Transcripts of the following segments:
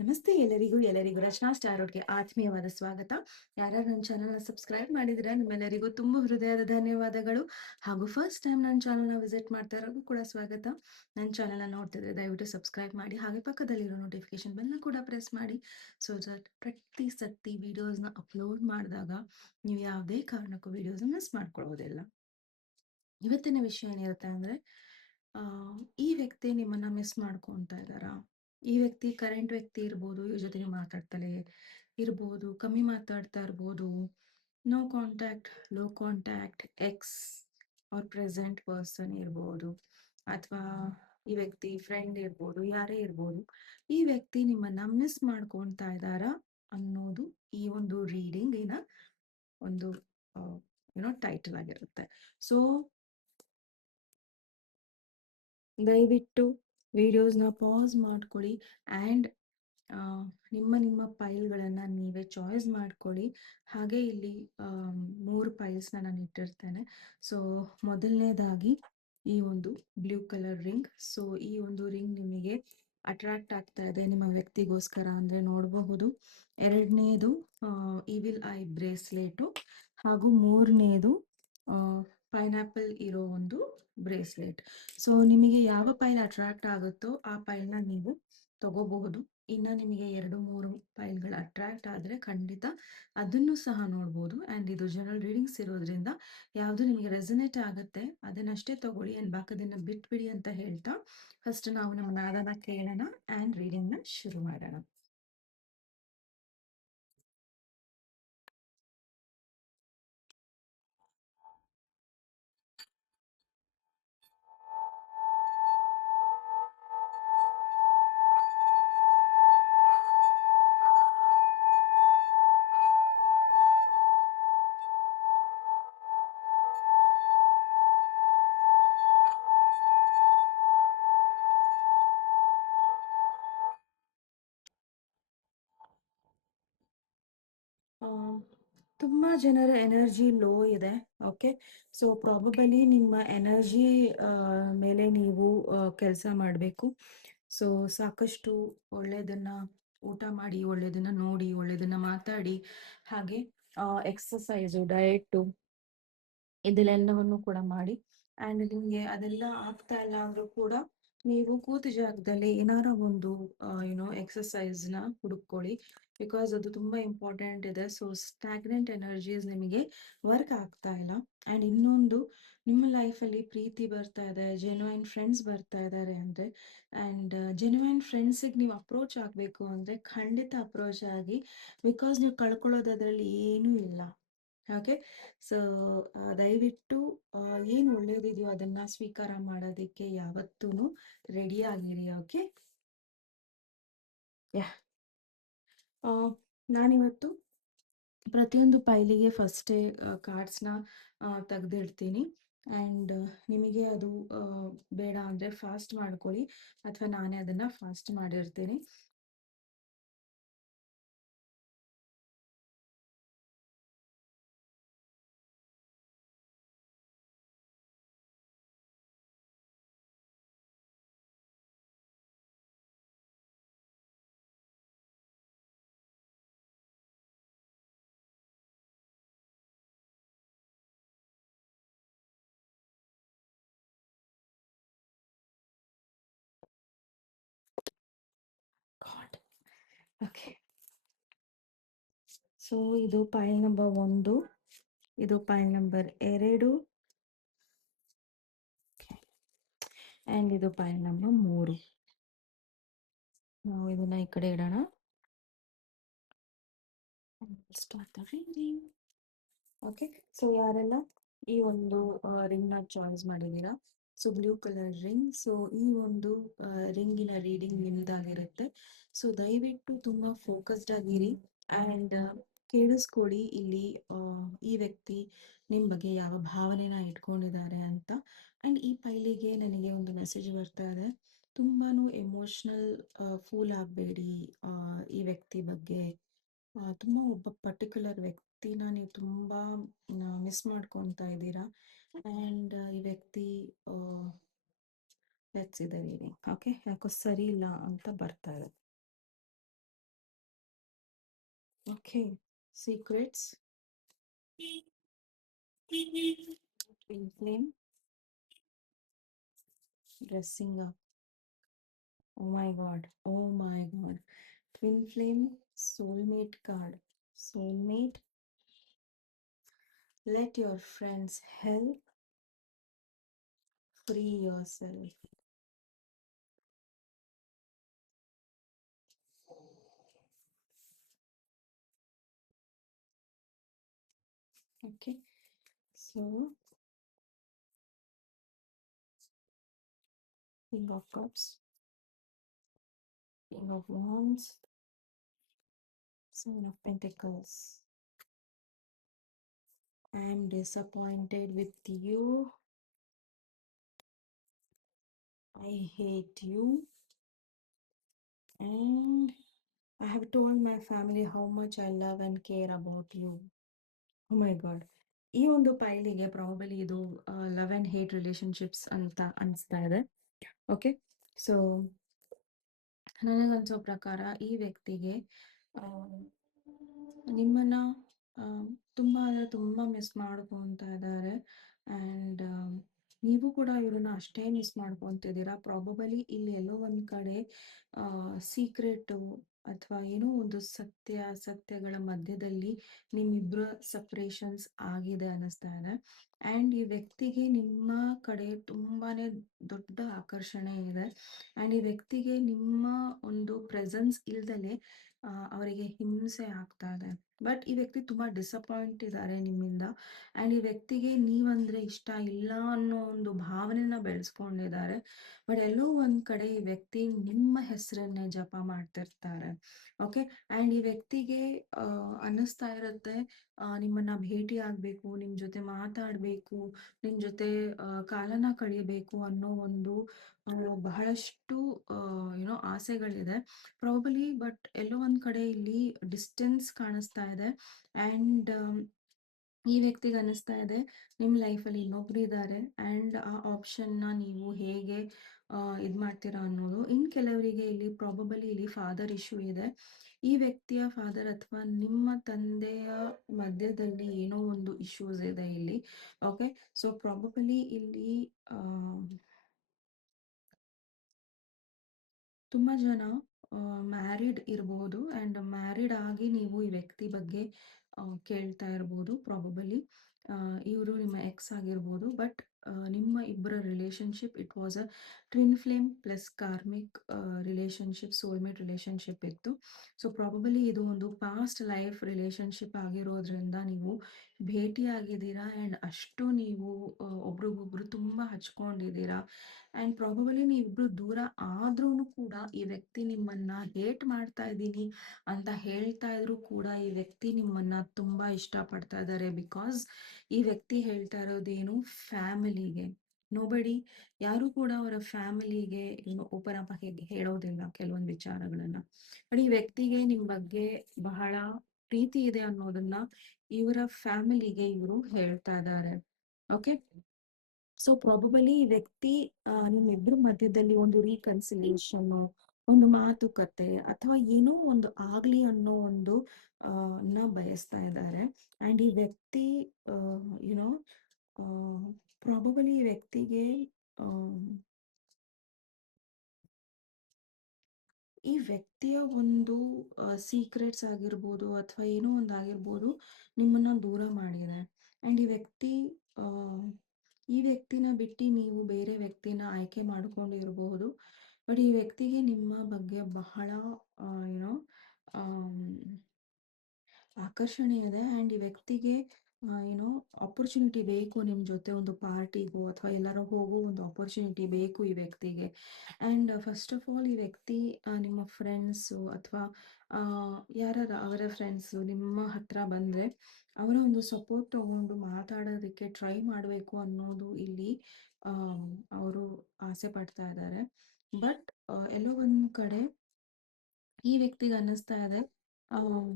ನಮಸ್ತೆ ಎಲ್ಲರಿಗೂ ರಚನಾ ಸ್ಟಾರ್‌ವುಡ್‌ಗೆ ಆತ್ಮೀಯವಾದ ಸ್ವಾಗತ. ಯಾರ್ಯಾರು ನನ್ನ ಚಾನೆಲ್‌ನ ಸಬ್ಸ್ಕ್ರೈಬ್ ಮಾಡಿದಿರಾ ನಿಮ್ಮೆಲ್ಲರಿಗೂ ತುಂಬ ಹೃದಯದ ಧನ್ಯವಾದಗಳು. ಹಾಗೂ ಫಸ್ಟ್ ಟೈಮ್ ನನ್ನ ಚಾನೆಲ್‌ನ ವಿಸಿಟ್ ಮಾಡ್ತಾ ಇರೋರಿಗೂ ಕೂಡ ಸ್ವಾಗತ. ನನ್ನ ಚಾನೆಲ್‌ನ ನೋಡ್ತಿದ್ರೆ ದಯವಿಟ್ಟು ಸಬ್ಸ್ಕ್ರೈಬ್ ಮಾಡಿ. ಹಾಗೆ ಪಕ್ಕದಲ್ಲಿರೋ ನೋಟಿಫಿಕೇಶನ್ ಬೆಲ್‌ನ ಕೂಡ ಪ್ರೆಸ್ ಮಾಡಿ. ಸೊ ದಟ್ ಪ್ರತಿ ಸರ್ತಿ ವಿಡಿಯೋಸ್‌ನ ಅಪ್ಲೋಡ್ ಮಾಡಿದಾಗ ನೀವು ಯಾವುದೇ ಕಾರಣಕ್ಕೂ ವಿಡಿಯೋಸ್‌ನ ಮಿಸ್ ಮಾಡ್ಕೊಳ್ಳೋದಿಲ್ಲ. ಇವತ್ತಿನ ವಿಷಯ ಏನಿರುತ್ತೆ ಅಂದರೆ ಈ ವ್ಯಕ್ತಿ ನಿಮ್ಮನ್ನ ಮಿಸ್ ಮಾಡ್ಕೊತಾ ಇದ್ದಾರಾ? ಈ ವ್ಯಕ್ತಿ ಕರೆಂಟ್ ವ್ಯಕ್ತಿ ಇರ್ಬೋದು, ಇವ್ರ ಜೊತೆ ನೀವು ಮಾತಾಡ್ತಲೇ ಇರ್ಬೋದು, ಕಮ್ಮಿ ಮಾತಾಡ್ತಾ ಇರ್ಬೋದು, no contact, low contact, ex or present person ಇರ್ಬೋದು, ಅಥವಾ ಈ ವ್ಯಕ್ತಿ ಫ್ರೆಂಡ್ ಇರ್ಬೋದು, ಯಾರೇ ಇರ್ಬೋದು. ಈ ವ್ಯಕ್ತಿ ನಿಮ್ಮನ್ನ ಮಿಸ್ ಮಾಡ್ಕೊತಾ ಇದ್ದಾರಾ ಅನ್ನೋದು ಈ ಒಂದು ರೀಡಿಂಗಿನ ಒಂದು ಟೈಟಲ್ ಆಗಿರುತ್ತೆ. ಸೊ ದಯವಿಟ್ಟು ವಿಡಿಯೋಸ್‌ನ ಪಾಸ್ ಮಾಡ್ಕೊಳ್ಳಿ ಆ್ಯಂಡ್ ನಿಮ್ಮ ಫೈಲ್ಗಳನ್ನು ನೀವೇ ಚಾಯ್ಸ್ ಮಾಡ್ಕೊಳ್ಳಿ. ಹಾಗೆ ಇಲ್ಲಿ 3 ಫೈಲ್ಸ್‌ನ ನಾನು ಇಟ್ಟಿರ್ತೇನೆ. ಸೊ ಮೊದಲನೇದಾಗಿ ಈ ಒಂದು ಬ್ಲೂ ಕಲರ್ ರಿಂಗ್. ಸೊ ಈ ಒಂದು ರಿಂಗ್ ನಿಮಗೆ ಅಟ್ರಾಕ್ಟ್ ಆಗ್ತಾ ಇದೆ ನಿಮ್ಮ ವ್ಯಕ್ತಿಗೋಸ್ಕರ ಅಂದರೆ ನೋಡಬಹುದು. ಎರಡನೇದು ಈವಿಲ್ ಐ ಬ್ರೇಸ್ಲೆಟು, ಹಾಗೂ ಮೂರನೇದು ಪೈನಾಪಲ್ ಇರೋ ಒಂದು ಬ್ರೇಸ್ಲೆಟ್. ಸೊ ನಿಮಗೆ ಯಾವ ಫೈಲ್ ಅಟ್ರಾಕ್ಟ್ ಆಗುತ್ತೋ ಆ ಫೈಲ್‌ನ ನೀವು ತಗೋಬಹುದು. ಇನ್ನು ನಿಮಗೆ 2-3 ಫೈಲ್‌ಗಳು ಅಟ್ರಾಕ್ಟ್ ಆದರೆ ಖಂಡಿತ ಅದನ್ನು ಸಹ ನೋಡ್ಬೋದು. ಆ್ಯಂಡ್ ಇದು ಜನರಲ್ ರೀಡಿಂಗ್ಸ್ ಇರೋದ್ರಿಂದ ಯಾವುದು ನಿಮಗೆ ರೆಸನೇಟ್ ಆಗುತ್ತೆ ಅದನ್ನಷ್ಟೇ ತಗೊಳ್ಳಿ ಆ್ಯಂಡ್ ಬಾಕದನ್ನು ಬಿಟ್ಬಿಡಿ ಅಂತ ಹೇಳ್ತಾ ಫಸ್ಟ್ ನಾವು ನಮ್ಮ ನಾದನ ಕೇಳೋಣ ಆ್ಯಂಡ್ ರೀಡಿಂಗ್‌ನ ಶುರು ಮಾಡೋಣ. ತುಂಬ ಜನರ ಎನರ್ಜಿ ಲೋ ಇದೆ. ಓಕೆ, ಸೊ ಪ್ರಾಬಬಲಿ ನಿಮ್ಮ ಎನರ್ಜಿ ಮೇಲೆ ನೀವು ಕೆಲಸ ಮಾಡಬೇಕು. ಸೊ ಸಾಕಷ್ಟು ಒಳ್ಳೆಯದನ್ನು ಊಟ ಮಾಡಿ, ಒಳ್ಳೆಯದನ್ನು ನೋಡಿ, ಒಳ್ಳೆಯದನ್ನು ಮಾತಾಡಿ, ಹಾಗೆ ಎಕ್ಸಸೈಸು, ಡಯೆಟ್ಟು ಇದೆಲ್ಲವನ್ನು ಕೂಡ ಮಾಡಿ. ಆ್ಯಂಡ್ ನಿಮಗೆ ಅದೆಲ್ಲ ಆಗ್ತಾ ಇಲ್ಲ ಅಂದರೂ ಕೂಡ ನೀವು ಕೂತ ಜಾಗದಲ್ಲಿ ಏನಾರ ಒಂದು ಎಕ್ಸಸೈಸ್ನ ಹುಡುಕೊಳ್ಳಿ. ಬಿಕಾಸ್ ಅದು ತುಂಬ ಇಂಪಾರ್ಟೆಂಟ್ ಇದೆ. ಸೊ ಸ್ಟ್ಯಾಗ್ನೆಂಟ್ ಎನರ್ಜೀಸ್ ನಿಮಗೆ ವರ್ಕ್ ಆಗ್ತಾ ಇಲ್ಲ. ಆ್ಯಂಡ್ ಇನ್ನೊಂದು, ನಿಮ್ಮ ಲೈಫಲ್ಲಿ ಪ್ರೀತಿ ಬರ್ತಾ ಇದೆ, ಜೆನ್ಯೂನ್ ಫ್ರೆಂಡ್ಸ್ ಬರ್ತಾ ಇದ್ದಾರೆ ಅಂದರೆ, ಆ್ಯಂಡ್ ಜೆನ್ಯೂನ್ ಫ್ರೆಂಡ್ಸಿಗೆ ನೀವು ಅಪ್ರೋಚ್ ಆಗಬೇಕು ಅಂದರೆ ಖಂಡಿತ ಅಪ್ರೋಚ್ ಆಗಿ. ಬಿಕಾಸ್ ನೀವು ಕಳ್ಕೊಳ್ಳೋದು ಅದರಲ್ಲಿ ಏನೂ ಇಲ್ಲ. ಓಕೆ, ಸೊ ದಯವಿಟ್ಟು ಏನು ಒಳ್ಳೇದಿದೆಯೋ ಅದನ್ನು ಸ್ವೀಕಾರ ಮಾಡೋದಕ್ಕೆ ಯಾವತ್ತೂ ರೆಡಿ ಆಗಿರಿ. ಓಕೆ, ಯಾ ನಾನಿವತ್ತು ಪ್ರತಿಯೊಂದು ಫೈಲಿಗೆ ಫಸ್ಟೇ ಕಾರ್ಡ್ಸ್ನ ತೆಗೆದಿಡ್ತೀನಿ. ಆ್ಯಂಡ್ ನಿಮಗೆ ಅದು ಬೇಡ ಅಂದರೆ ಫಾಸ್ಟ್ ಮಾಡ್ಕೊಳ್ಳಿ, ಅಥವಾ ನಾನೇ ಅದನ್ನು ಫಾಸ್ಟ್ ಮಾಡಿರ್ತೀನಿ. ಓಕೆ, ಸೊ ಇದು ಫೈಲ್ ನಂಬರ್ 1, ಇದು ಫೈಲ್ ನಂಬರ್ 2, ಆ್ಯಂಡ್ ಇದು ಫೈಲ್ ನಂಬರ್ 3. ನಾವು ಇದನ್ನ ಈ ಕಡೆ ಇಡೋಣ. Start the reading. Okay, so ಯಾರೆಲ್ಲ ಈ ಒಂದು ರಿಂಗ್ನ ಚಾಯ್ಸ್ ಮಾಡಿದ್ದೀರಾ, so blue colour ring. So ಈ ಒಂದು ರಿಂಗಿನ ರೀಡಿಂಗ್ ನಿಮ್ದಾಗಿರುತ್ತೆ. ಸೊ ದಯವಿಟ್ಟು ತುಂಬ ಫೋಕಸ್ಡ್ ಆಗಿರಿ ಆ್ಯಂಡ್ ಕೇಳಿಸ್ಕೊಳ್ಳಿ ಇಲ್ಲಿ ಈ ವ್ಯಕ್ತಿ ನಿಮ್ಮ ಬಗ್ಗೆ ಯಾವ ಭಾವನೆನ ಇಟ್ಕೊಂಡಿದ್ದಾರೆ ಅಂತ. ಆ್ಯಂಡ್ ಈ ಫೈಲಿಗೆ ನನಗೆ ಒಂದು ಮೆಸೇಜ್ ಬರ್ತಾ ಇದೆ, ತುಂಬಾ ಎಮೋಷ್ನಲ್ ಫೂಲ್ ಆಗಬೇಡಿ ಈ ವ್ಯಕ್ತಿ ಬಗ್ಗೆ. ತುಂಬ ಒಬ್ಬ ಪರ್ಟಿಕ್ಯುಲರ್ ವ್ಯಕ್ತಿನ ನೀವು ತುಂಬ ಮಿಸ್ ಮಾಡ್ಕೊತಾ ಇದ್ದೀರಾ. ಆ್ಯಂಡ್ ಈ ವ್ಯಕ್ತಿ let's see the reading. Okay, ಯಾಕೋ ಸರಿ ಇಲ್ಲ ಅಂತ ಬರ್ತಾ ಇದೆ. Okay, secrets, twin flame, dressing up. Oh my god, oh my god. Twin flame, soulmate card. Soulmate, let your friends help, free yourself. Okay, so King of Cups, King of Wands, Seven of Pentacles. I am disappointed with you. I hate you. And I have told my family how much I love and care about you. Oh my God. ಈ ಒಂದು ಪೈಲಿಗೆ probably ಇದು love and hate relationships ಅಂತ ಅನಿಸ್ತಾ ಇದೆ. Okay, so ನನಗನ್ಸೋ ಪ್ರಕಾರ ಈ ವ್ಯಕ್ತಿಗೆ ಆ, ನಿಮ್ಮನ್ನ ಆ, ತುಂಬಾ ಅಂದ್ರೆ ತುಂಬಾ ಮಿಸ್ ಮಾಡ್ಕೊಂತ ಇದ್ದಾರೆ. ಆ್ಯಂಡ್ ನೀವು ಕೂಡ ಇವ್ರನ್ನ ಅಷ್ಟೇ ಮಿಸ್ ಮಾಡ್ಕೊತಿದ್ದೀರಾ. ಪ್ರಾಬಬಲಿ ಇಲ್ಲಿ ಎಲ್ಲೋ ಒಂದ್ ಕಡೆ ಸೀಕ್ರೆಟು ಅಥವಾ ಏನೋ ಒಂದು ಸತ್ಯಗಳ ಮಧ್ಯದಲ್ಲಿ ನಿಮ್ಮಿಬ್ಬರ ಸಪ್ರೇಷನ್ಸ್ ಆಗಿದೆ ಅನ್ನಿಸ್ತಾ ಇದೆ. ಆ್ಯಂಡ್ ಈ ವ್ಯಕ್ತಿಗೆ ನಿಮ್ಮ ಕಡೆ ತುಂಬಾನೇ ದೊಡ್ಡ ಆಕರ್ಷಣೆ ಇದೆ. ಆ್ಯಂಡ್ ಈ ವ್ಯಕ್ತಿಗೆ ನಿಮ್ಮ ಒಂದು ಪ್ರೆಸೆನ್ಸ್ ಇಲ್ದಲೆ ಅವರಿಗೆ ಹಿಂಸೆ ಆಗ್ತಾ ಇದೆ. ಬಟ್ ಈ ವ್ಯಕ್ತಿ ತುಂಬಾ ಡಿಸಪಾಯಿಂಟ್ ಇದ್ದಾರೆ ನಿಮ್ಮಿಂದ. ಆ್ಯಂಡ್ ಈ ವ್ಯಕ್ತಿಗೆ ನೀವಂದ್ರೆ ಇಷ್ಟ ಇಲ್ಲ ಅನ್ನೋ ಒಂದು ಭಾವನೆನ ಬೆಳೆಸ್ಕೊಂಡಿದ್ದಾರೆ. ಬಟ್ ಎಲ್ಲೋ ಒಂದ್ ಕಡೆ ಈ ವ್ಯಕ್ತಿ ನಿಮ್ಮ ಹೆಸರನ್ನೇ ಜಪ ಮಾಡ್ತಿರ್ತಾರೆ. ಓಕೆ, ಆ್ಯಂಡ್ ಈ ವ್ಯಕ್ತಿಗೆ ಅನ್ನಿಸ್ತಾ ಇರುತ್ತೆ ನಿಮ್ಮನ್ನ ಭೇಟಿ ಆಗ್ಬೇಕು, ನಿಮ್ ಜೊತೆ ಮಾತಾಡ್ಬೇಕು, ನಿಮ್ ಜೊತೆ ಕಾಲನ ಕಳಿಬೇಕು ಅನ್ನೋ ಒಂದು ಬಹಳಷ್ಟು ಏನೋ ಆಸೆಗಳಿದೆ ಪ್ರಾಬಲಿ. ಬಟ್ ಎಲ್ಲೋ ಒಂದ್ ಕಡೆ ಇಲ್ಲಿ ಡಿಸ್ಟೆನ್ಸ್ ಕಾಣಿಸ್ತಾ ಇದೆ. ಆ್ಯಂಡ್ ಈ ವ್ಯಕ್ತಿಗೆ ಅನ್ನಿಸ್ತಾ ಇದೆ ನಿಮ್ಮ ಲೈಫಲ್ಲಿ ಇನ್ನೊಬ್ರು ಇದ್ದಾರೆ. ಆ್ಯಂಡ್ ಆ ಆಪ್ಷನ್ನ ನೀವು ಹೇಗೆ ಇದು ಮಾಡ್ತೀರಾ ಅನ್ನೋದು. ಇನ್ ಕೆಲವರಿಗೆ ಇಲ್ಲಿ ಪ್ರಾಬಬಲಿ ಇಲ್ಲಿ ಫಾದರ್ ಇಶ್ಯೂ ಇದೆ. ಈ ವ್ಯಕ್ತಿಯ ಫಾದರ್ ಅಥವಾ ನಿಮ್ಮ ತಂದೆಯ ಮಧ್ಯದಲ್ಲಿ ಏನೋ ಒಂದು ಇಶ್ಯೂಸ್ ಇದೆ ಇಲ್ಲಿ. ಓಕೆ, ಸೊ ಪ್ರಾಬಬಲಿ ಇಲ್ಲಿ ತುಂಬ ಜನ ಮ್ಯಾರಿಡ್ ಇರಬಹುದು. ಆ್ಯಂಡ್ ಮ್ಯಾರಿಡ್ ಆಗಿ ನೀವು ಈ ವ್ಯಕ್ತಿ ಬಗ್ಗೆ ಕೇಳ್ತಾ ಇರ್ಬೋದು ಪ್ರಾಬಬಲಿ. ಇವರು ನಿಮ್ಮ ಎಕ್ಸ್ ಆಗಿರ್ಬೋದು. ಬಟ್ ನಿಮ್ಮ ಇಬ್ಬರ relationship it was a twin flame plus karmic relationship, soulmate relationship ಇತ್ತು. ಸೊ ಪ್ರಾಬಬಲಿ ಇದು ಒಂದು ಪಾಸ್ಟ್ ಲೈಫ್ ರಿಲೇಶನ್ಶಿಪ್ ಆಗಿರೋದ್ರಿಂದ ನೀವು ಭೇಟಿಯಾಗಿದ್ದೀರಾ. ಆ್ಯಂಡ್ ಅಷ್ಟು ನೀವು ಒಬ್ರಿಗೊಬ್ರು ತುಂಬ ಹಚ್ಕೊಂಡಿದ್ದೀರಾ. ಆ್ಯಂಡ್ ಪ್ರಾಬಬಲಿ ನೀವಿಬ್ರು ದೂರ ಆದ್ರೂ ಕೂಡ ಈ ವ್ಯಕ್ತಿ ನಿಮ್ಮನ್ನ ಹೇಟ್ ಮಾಡ್ತಾ ಇದ್ದೀನಿ ಅಂತ ಹೇಳ್ತಾ ಇದ್ರು ಕೂಡ ಈ ವ್ಯಕ್ತಿ ನಿಮ್ಮನ್ನ ತುಂಬಾ ಇಷ್ಟಪಡ್ತಾ ಇದ್ದಾರೆ. ಬಿಕಾಸ್ ಈ ವ್ಯಕ್ತಿ ಹೇಳ್ತಾ ಇರೋದೇನು ಫ್ಯಾಮಿಲಿಗೆ. ನೋಬಡಿ ಯಾರು ಕೂಡ ಅವರ ಫ್ಯಾಮಿಲಿಗೆ ಏನು ಓಪನ್ ಅಪ್ ಆಗಿ ಹೇಳೋದಿಲ್ಲ ಕೆಲವೊಂದು ವಿಚಾರಗಳನ್ನ. ಬಟ್ ಈ ವ್ಯಕ್ತಿಗೆ ನಿಮ್ ಬಗ್ಗೆ ಬಹಳ ಪ್ರೀತಿ ಇದೆ ಅನ್ನೋದನ್ನ ಇವರ ಫ್ಯಾಮಿಲಿಗೆ ಇವರು ಹೇಳ್ತಾ ಇದ್ದಾರೆ. ಓಕೆ, ಸೊ ಪ್ರಾಬಬಲಿ ಈ ವ್ಯಕ್ತಿ ನಿಮ್ಮಿಬ್ರ ಮಧ್ಯದಲ್ಲಿ ಒಂದು ರೀಕನ್ಸಿಲಿಯೇಷನ್, ಒಂದು ಮಾತುಕತೆ ಅಥವಾ ಏನೋ ಒಂದು ಆಗ್ಲಿ ಅನ್ನೋ ಒಂದು ನ ಬಯಸ್ತಾ ಇದ್ದಾರೆ. ಆ್ಯಂಡ್ ಈ ವ್ಯಕ್ತಿ ಯುನೋ ಪ್ರಾಬಬಲಿ ಈ ವ್ಯಕ್ತಿಗೆ ಈ ವ್ಯಕ್ತಿಯ ಒಂದು ಸೀಕ್ರೆಟ್ಸ್ ಆಗಿರ್ಬೋದು ಅಥವಾ ಏನೋ ಒಂದು ಆಗಿರ್ಬೋದು ನಿಮ್ಮನ್ನ ದೂರ ಮಾಡಿದೆ. ಆ್ಯಂಡ್ ಈ ವ್ಯಕ್ತಿನ ಬಿಟ್ಟು ನೀವು ಬೇರೆ ವ್ಯಕ್ತಿನ ಆಯ್ಕೆ ಮಾಡ್ಕೊಂಡಿರಬಹುದು. ಬಟ್ ಈ ವ್ಯಕ್ತಿಗೆ ನಿಮ್ಮ ಬಗ್ಗೆ ಬಹಳ ಏನೋ ಆಕರ್ಷಣೆ ಇದೆ. ಆ್ಯಂಡ್ ಈ ವ್ಯಕ್ತಿಗೆ ಏನೋ ಆಪರ್ಚುನಿಟಿ ಬೇಕು, ನಿಮ್ಮ ಜೊತೆ ಒಂದು ಪಾರ್ಟಿಗೋ ಅಥವಾ ಎಲ್ಲರೂ ಹೋಗೋ ಒಂದು ಆಪರ್ಚುನಿಟಿ ಬೇಕು ಈ ವ್ಯಕ್ತಿಗೆ. ಆ್ಯಂಡ್ ಫಸ್ಟ್ ಆಫ್ ಆಲ್ ಈ ವ್ಯಕ್ತಿ ನಿಮ್ಮ ಫ್ರೆಂಡ್ಸು ಅಥವಾ ಯಾರ ಅವರ ಫ್ರೆಂಡ್ಸು ನಿಮ್ಮ ಹತ್ರ ಬಂದರೆ ಅವರ ಒಂದು ಸಪೋರ್ಟ್ ತಗೊಂಡು ಮಾತಾಡೋದಕ್ಕೆ ಟ್ರೈ ಮಾಡಬೇಕು ಅನ್ನೋದು ಇಲ್ಲಿ ಅವರು ಆಸೆ ಪಡ್ತಾ ಇದ್ದಾರೆ. ಬಟ್ ಎಲ್ಲೋ ಒಂದು ಕಡೆ ಈ ವ್ಯಕ್ತಿಗೆ ಅನ್ನಿಸ್ತಾ ಇದೆ ಆಮ್,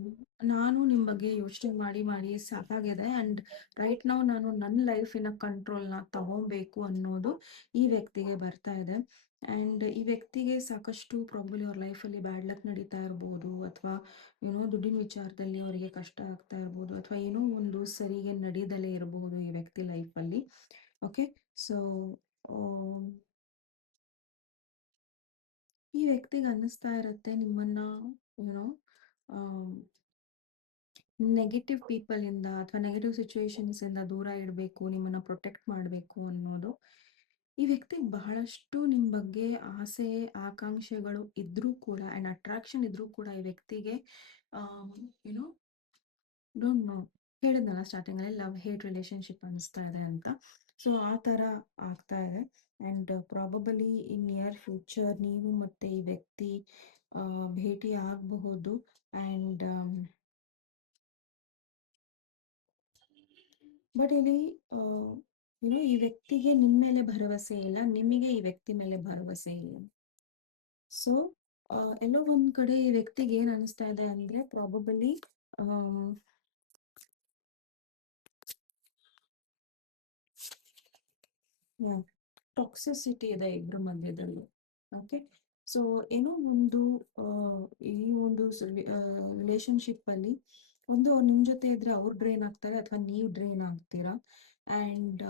ನಾನು ನಿಮ್ಮ ಬಗ್ಗೆ ಯೋಚನೆ ಮಾಡಿ ಮಾಡಿ ಸಾಕಾಗಿದೆ. ಆ್ಯಂಡ್ ರೈಟ್ ನಾವು ನಾನು ನನ್ನ ಲೈಫಿನ ಕಂಟ್ರೋಲ್ನ ತಗೊಬೇಕು ಅನ್ನೋದು ಈ ವ್ಯಕ್ತಿಗೆ ಬರ್ತಾ ಇದೆ. ಆ್ಯಂಡ್ ಈ ವ್ಯಕ್ತಿಗೆ ಸಾಕಷ್ಟು ಪ್ರಾಬ್ಲಮ್ ಅವ್ರ ಲೈಫಲ್ಲಿ ಬ್ಯಾಡ್ ಲಕ್ ನಡೀತಾ ಇರ್ಬೋದು, ಅಥವಾ ಏನೋ ದುಡ್ಡಿನ ವಿಚಾರದಲ್ಲಿ ಅವರಿಗೆ ಕಷ್ಟ ಆಗ್ತಾ ಇರ್ಬೋದು, ಅಥವಾ ಏನೋ ಒಂದು ಸರಿಗೆ ನಡೀದಲೇ ಇರಬಹುದು ಈ ವ್ಯಕ್ತಿ ಲೈಫಲ್ಲಿ. ಓಕೆ, ಸೊ ಈ ವ್ಯಕ್ತಿಗೆ ಅನ್ನಿಸ್ತಾ ಇರುತ್ತೆ ನಿಮ್ಮನ್ನ ಏನೋ ನೆಗೆಟಿವ್ ಪೀಪಲಿಂದ ಅಥವಾ ನೆಗೆಟಿವ್ ಸಿಚುವೇಶನ್ಸಿಂದ ದೂರ ಇಡಬೇಕು, ನಿಮ್ಮನ್ನು ಪ್ರೊಟೆಕ್ಟ್ ಮಾಡಬೇಕು ಅನ್ನೋದು. ಈ ವ್ಯಕ್ತಿಗೆ ಬಹಳಷ್ಟು ನಿಮ್ಮ ಬಗ್ಗೆ ಆಸೆ, ಆಕಾಂಕ್ಷೆಗಳು ಇದ್ರೂ ಕೂಡ ಆ್ಯಂಡ್ ಅಟ್ರಾಕ್ಷನ್ ಇದ್ರೂ ಕೂಡ ಈ ವ್ಯಕ್ತಿಗೆ ಏನೋ ಡೋಂಟ್ ನೋ, ಹೇಳಿದ್ನಲ್ಲ ಸ್ಟಾರ್ಟಿಂಗಲ್ಲಿ ಲವ್ ಹೇಟ್ ರಿಲೇಶನ್ಶಿಪ್ ಅನಿಸ್ತಾ ಇದೆ ಅಂತ. ಸೊ ಆ ಥರ ಆಗ್ತಾ ಇದೆ. And probably in near future ನೀವು ಮತ್ತು ಈ ವ್ಯಕ್ತಿ ಭೇಟಿ ಆಗಬಹುದು. ಆ್ಯಂಡ್ ಬಟ್ ಇಲ್ಲಿ ಈ ವ್ಯಕ್ತಿಗೆ ನಿಮ್ಮ ಮೇಲೆ ಭರವಸೆ ಇಲ್ಲ, ನಿಮಗೆ ಈ ವ್ಯಕ್ತಿ ಮೇಲೆ ಭರವಸೆ ಇಲ್ಲ. ಸೊ ಎಲ್ಲೋ ಒಂದ್ ಕಡೆ ಈ ವ್ಯಕ್ತಿಗೆ ಏನ್ ಅನಿಸ್ತಾ ಇದೆ ಅಂದ್ರೆ ಪ್ರಾಬಬಲಿ ಟಾಕ್ಸಿಸಿಟಿ ಇದೆ ಇಬ್ಬರ ಮಧ್ಯದಲ್ಲಿ. ಓಕೆ, ಸೊ ಏನೋ ಒಂದು ಈ ಒಂದು ರಿಲೇಶನ್ಶಿಪ್ ಅಲ್ಲಿ ಒಂದು ನಿಮ್ಮ ಜೊತೆ ಇದ್ರೆ ಅವ್ರು ಡ್ರೈನ್ ಆಗ್ತಾರೆ ಅಥವಾ ನೀವು ಡ್ರೈನ್ ಆಗ್ತೀರಾ. ಆ್ಯಂಡ್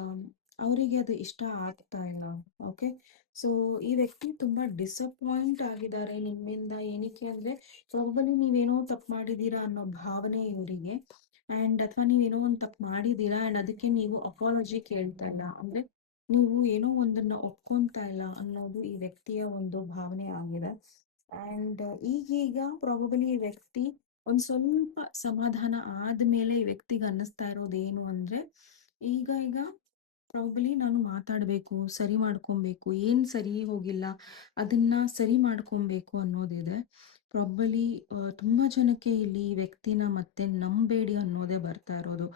ಅವರಿಗೆ ಅದು ಇಷ್ಟ ಆಗ್ತಾ ಇಲ್ಲ. ಓಕೆ, ಸೊ ಈ ವ್ಯಕ್ತಿ ತುಂಬಾ ಡಿಸಪಾಯಿಂಟ್ ಆಗಿದ್ದಾರೆ ನಿಮ್ಮಿಂದ. ಏನಕ್ಕೆ ಅಂದ್ರೆ ಪ್ರಾಬಲಿ ನೀವೇನೋ ತಪ್ಪು ಮಾಡಿದೀರಾ ಅನ್ನೋ ಭಾವನೆ ಇವರಿಗೆ. ಆ್ಯಂಡ್ ಅಥವಾ ನೀವೇನೋ ಒಂದು ತಪ್ಪು ಮಾಡಿದೀರಾ ಆ್ಯಂಡ್ ಅದಕ್ಕೆ ನೀವು ಅಪಾಲಜಿ ಕೇಳ್ತಾ ಇಲ್ಲ, ಅಂದ್ರೆ ನೀವು ಏನೋ ಒಂದನ್ನ ಒಪ್ಕೊಂತಾ ಇಲ್ಲ ಅನ್ನೋದು ಈ ವ್ಯಕ್ತಿಯ ಒಂದು ಭಾವನೆ ಆಗಿದೆ. ಆ್ಯಂಡ್ ಈಗೀಗ ಪ್ರಾಬಬಲಿ ಈ ವ್ಯಕ್ತಿ ಒಂದು ಸ್ವಲ್ಪ ಸಮಾಧಾನ ಆದ್ಮೇಲೆ ಈ ವ್ಯಕ್ತಿಗೆ ಅನ್ನಿಸ್ತಾ ಇರೋದು ಏನು ಅಂದ್ರೆ ಈಗ ಪ್ರಾಬಬಲಿ ನಾನು ಮಾತಾಡಬೇಕು, ಸರಿ ಮಾಡ್ಕೊಬೇಕು, ಏನು ಸರಿ ಹೋಗಿಲ್ಲ ಅದನ್ನ ಸರಿ ಮಾಡ್ಕೊಬೇಕು ಅನ್ನೋದಿದೆ. ಪ್ರಾಬಬಲಿ ತುಂಬ ಜನಕ್ಕೆ ಇಲ್ಲಿ ಈ ವ್ಯಕ್ತಿನ ಮತ್ತೆ ನಂಬೇಡಿ ಅನ್ನೋದೇ ಬರ್ತಾ ಇರೋದು.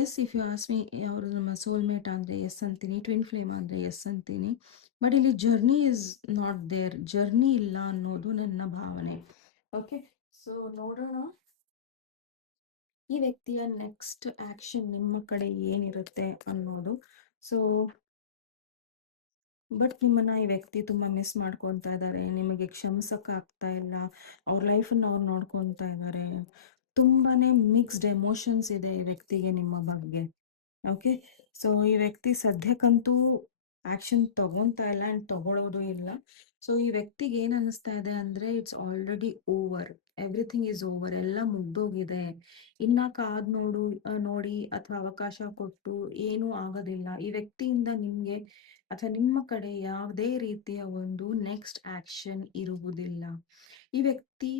Yes, if you ask me ಅವರು ನಮ್ಮ ಸೋಲ್ಮೇಟ್ ಅಂದರೆ ಎಸ್ ಅಂತೀನಿ, ಟ್ವಿನ್ ಫ್ಲೇಮ್ ಅಂದರೆ ಎಸ್ ಅಂತೀನಿ. ಬಟ್ ಇಲ್ಲಿ journey is not there, journey ಇಲ್ಲ ಅನ್ನೋದು ನನ್ನ ಭಾವನೆ. ಓಕೆ, ಸೊ ನೋಡೋಣ ಈ ವ್ಯಕ್ತಿಯ ನೆಕ್ಸ್ಟ್ ಆಕ್ಷನ್ ನಿಮ್ಮ ಕಡೆ ಏನಿರುತ್ತೆ ಅನ್ನೋದು. ಸೊ ಬಟ್ ನಿಮ್ಮನ್ನ ಈ ವ್ಯಕ್ತಿ ತುಂಬಾ ಮಿಸ್ ಮಾಡ್ಕೊತಾ ಇದ್ದಾರೆ, ನಿಮಗೆ ಕ್ಷಮಿಸಕ್ ಆಗ್ತಾ ಇಲ್ಲ, ಅವ್ರ ಲೈಫನ್ನ ಅವ್ರು ನೋಡ್ಕೊತಾ ಇದ್ದಾರೆ. ತುಂಬಾನೇ ಮಿಕ್ಸ್ಡ್ ಎಮೋಷನ್ಸ್ ಇದೆ ಈ ವ್ಯಕ್ತಿಗೆ ನಿಮ್ಮ ಬಗ್ಗೆ. ಓಕೆ, ಸೊ ಈ ವ್ಯಕ್ತಿ ಸದ್ಯಕ್ಕಂತೂ ಆಕ್ಷನ್ ತಗೊಂತಾ ಇಲ್ಲ ಆ್ಯಂಡ್ ತಗೊಳ್ಳೋದು ಇಲ್ಲ. ಸೊ ಈ ವ್ಯಕ್ತಿಗೆ ಏನ್ ಅನಿಸ್ತಾ ಇದೆ ಅಂದ್ರೆ it's already over, everything is over, ಎಲ್ಲ ಮುಗ್ದೋಗಿದೆ. ಇನ್ನ ಕಾದ್ ನೋಡಿ ಅಥವಾ ಅವಕಾಶ ಕೊಟ್ಟು ಏನೂ ಆಗೋದಿಲ್ಲ. ಈ ವ್ಯಕ್ತಿಯಿಂದ ನಿಮ್ಗೆ ಅಥವಾ ನಿಮ್ಮ ಕಡೆ ಯಾವುದೇ ರೀತಿಯ ಒಂದು ನೆಕ್ಸ್ಟ್ ಆಕ್ಷನ್ ಇರುವುದಿಲ್ಲ. ಈ ವ್ಯಕ್ತಿ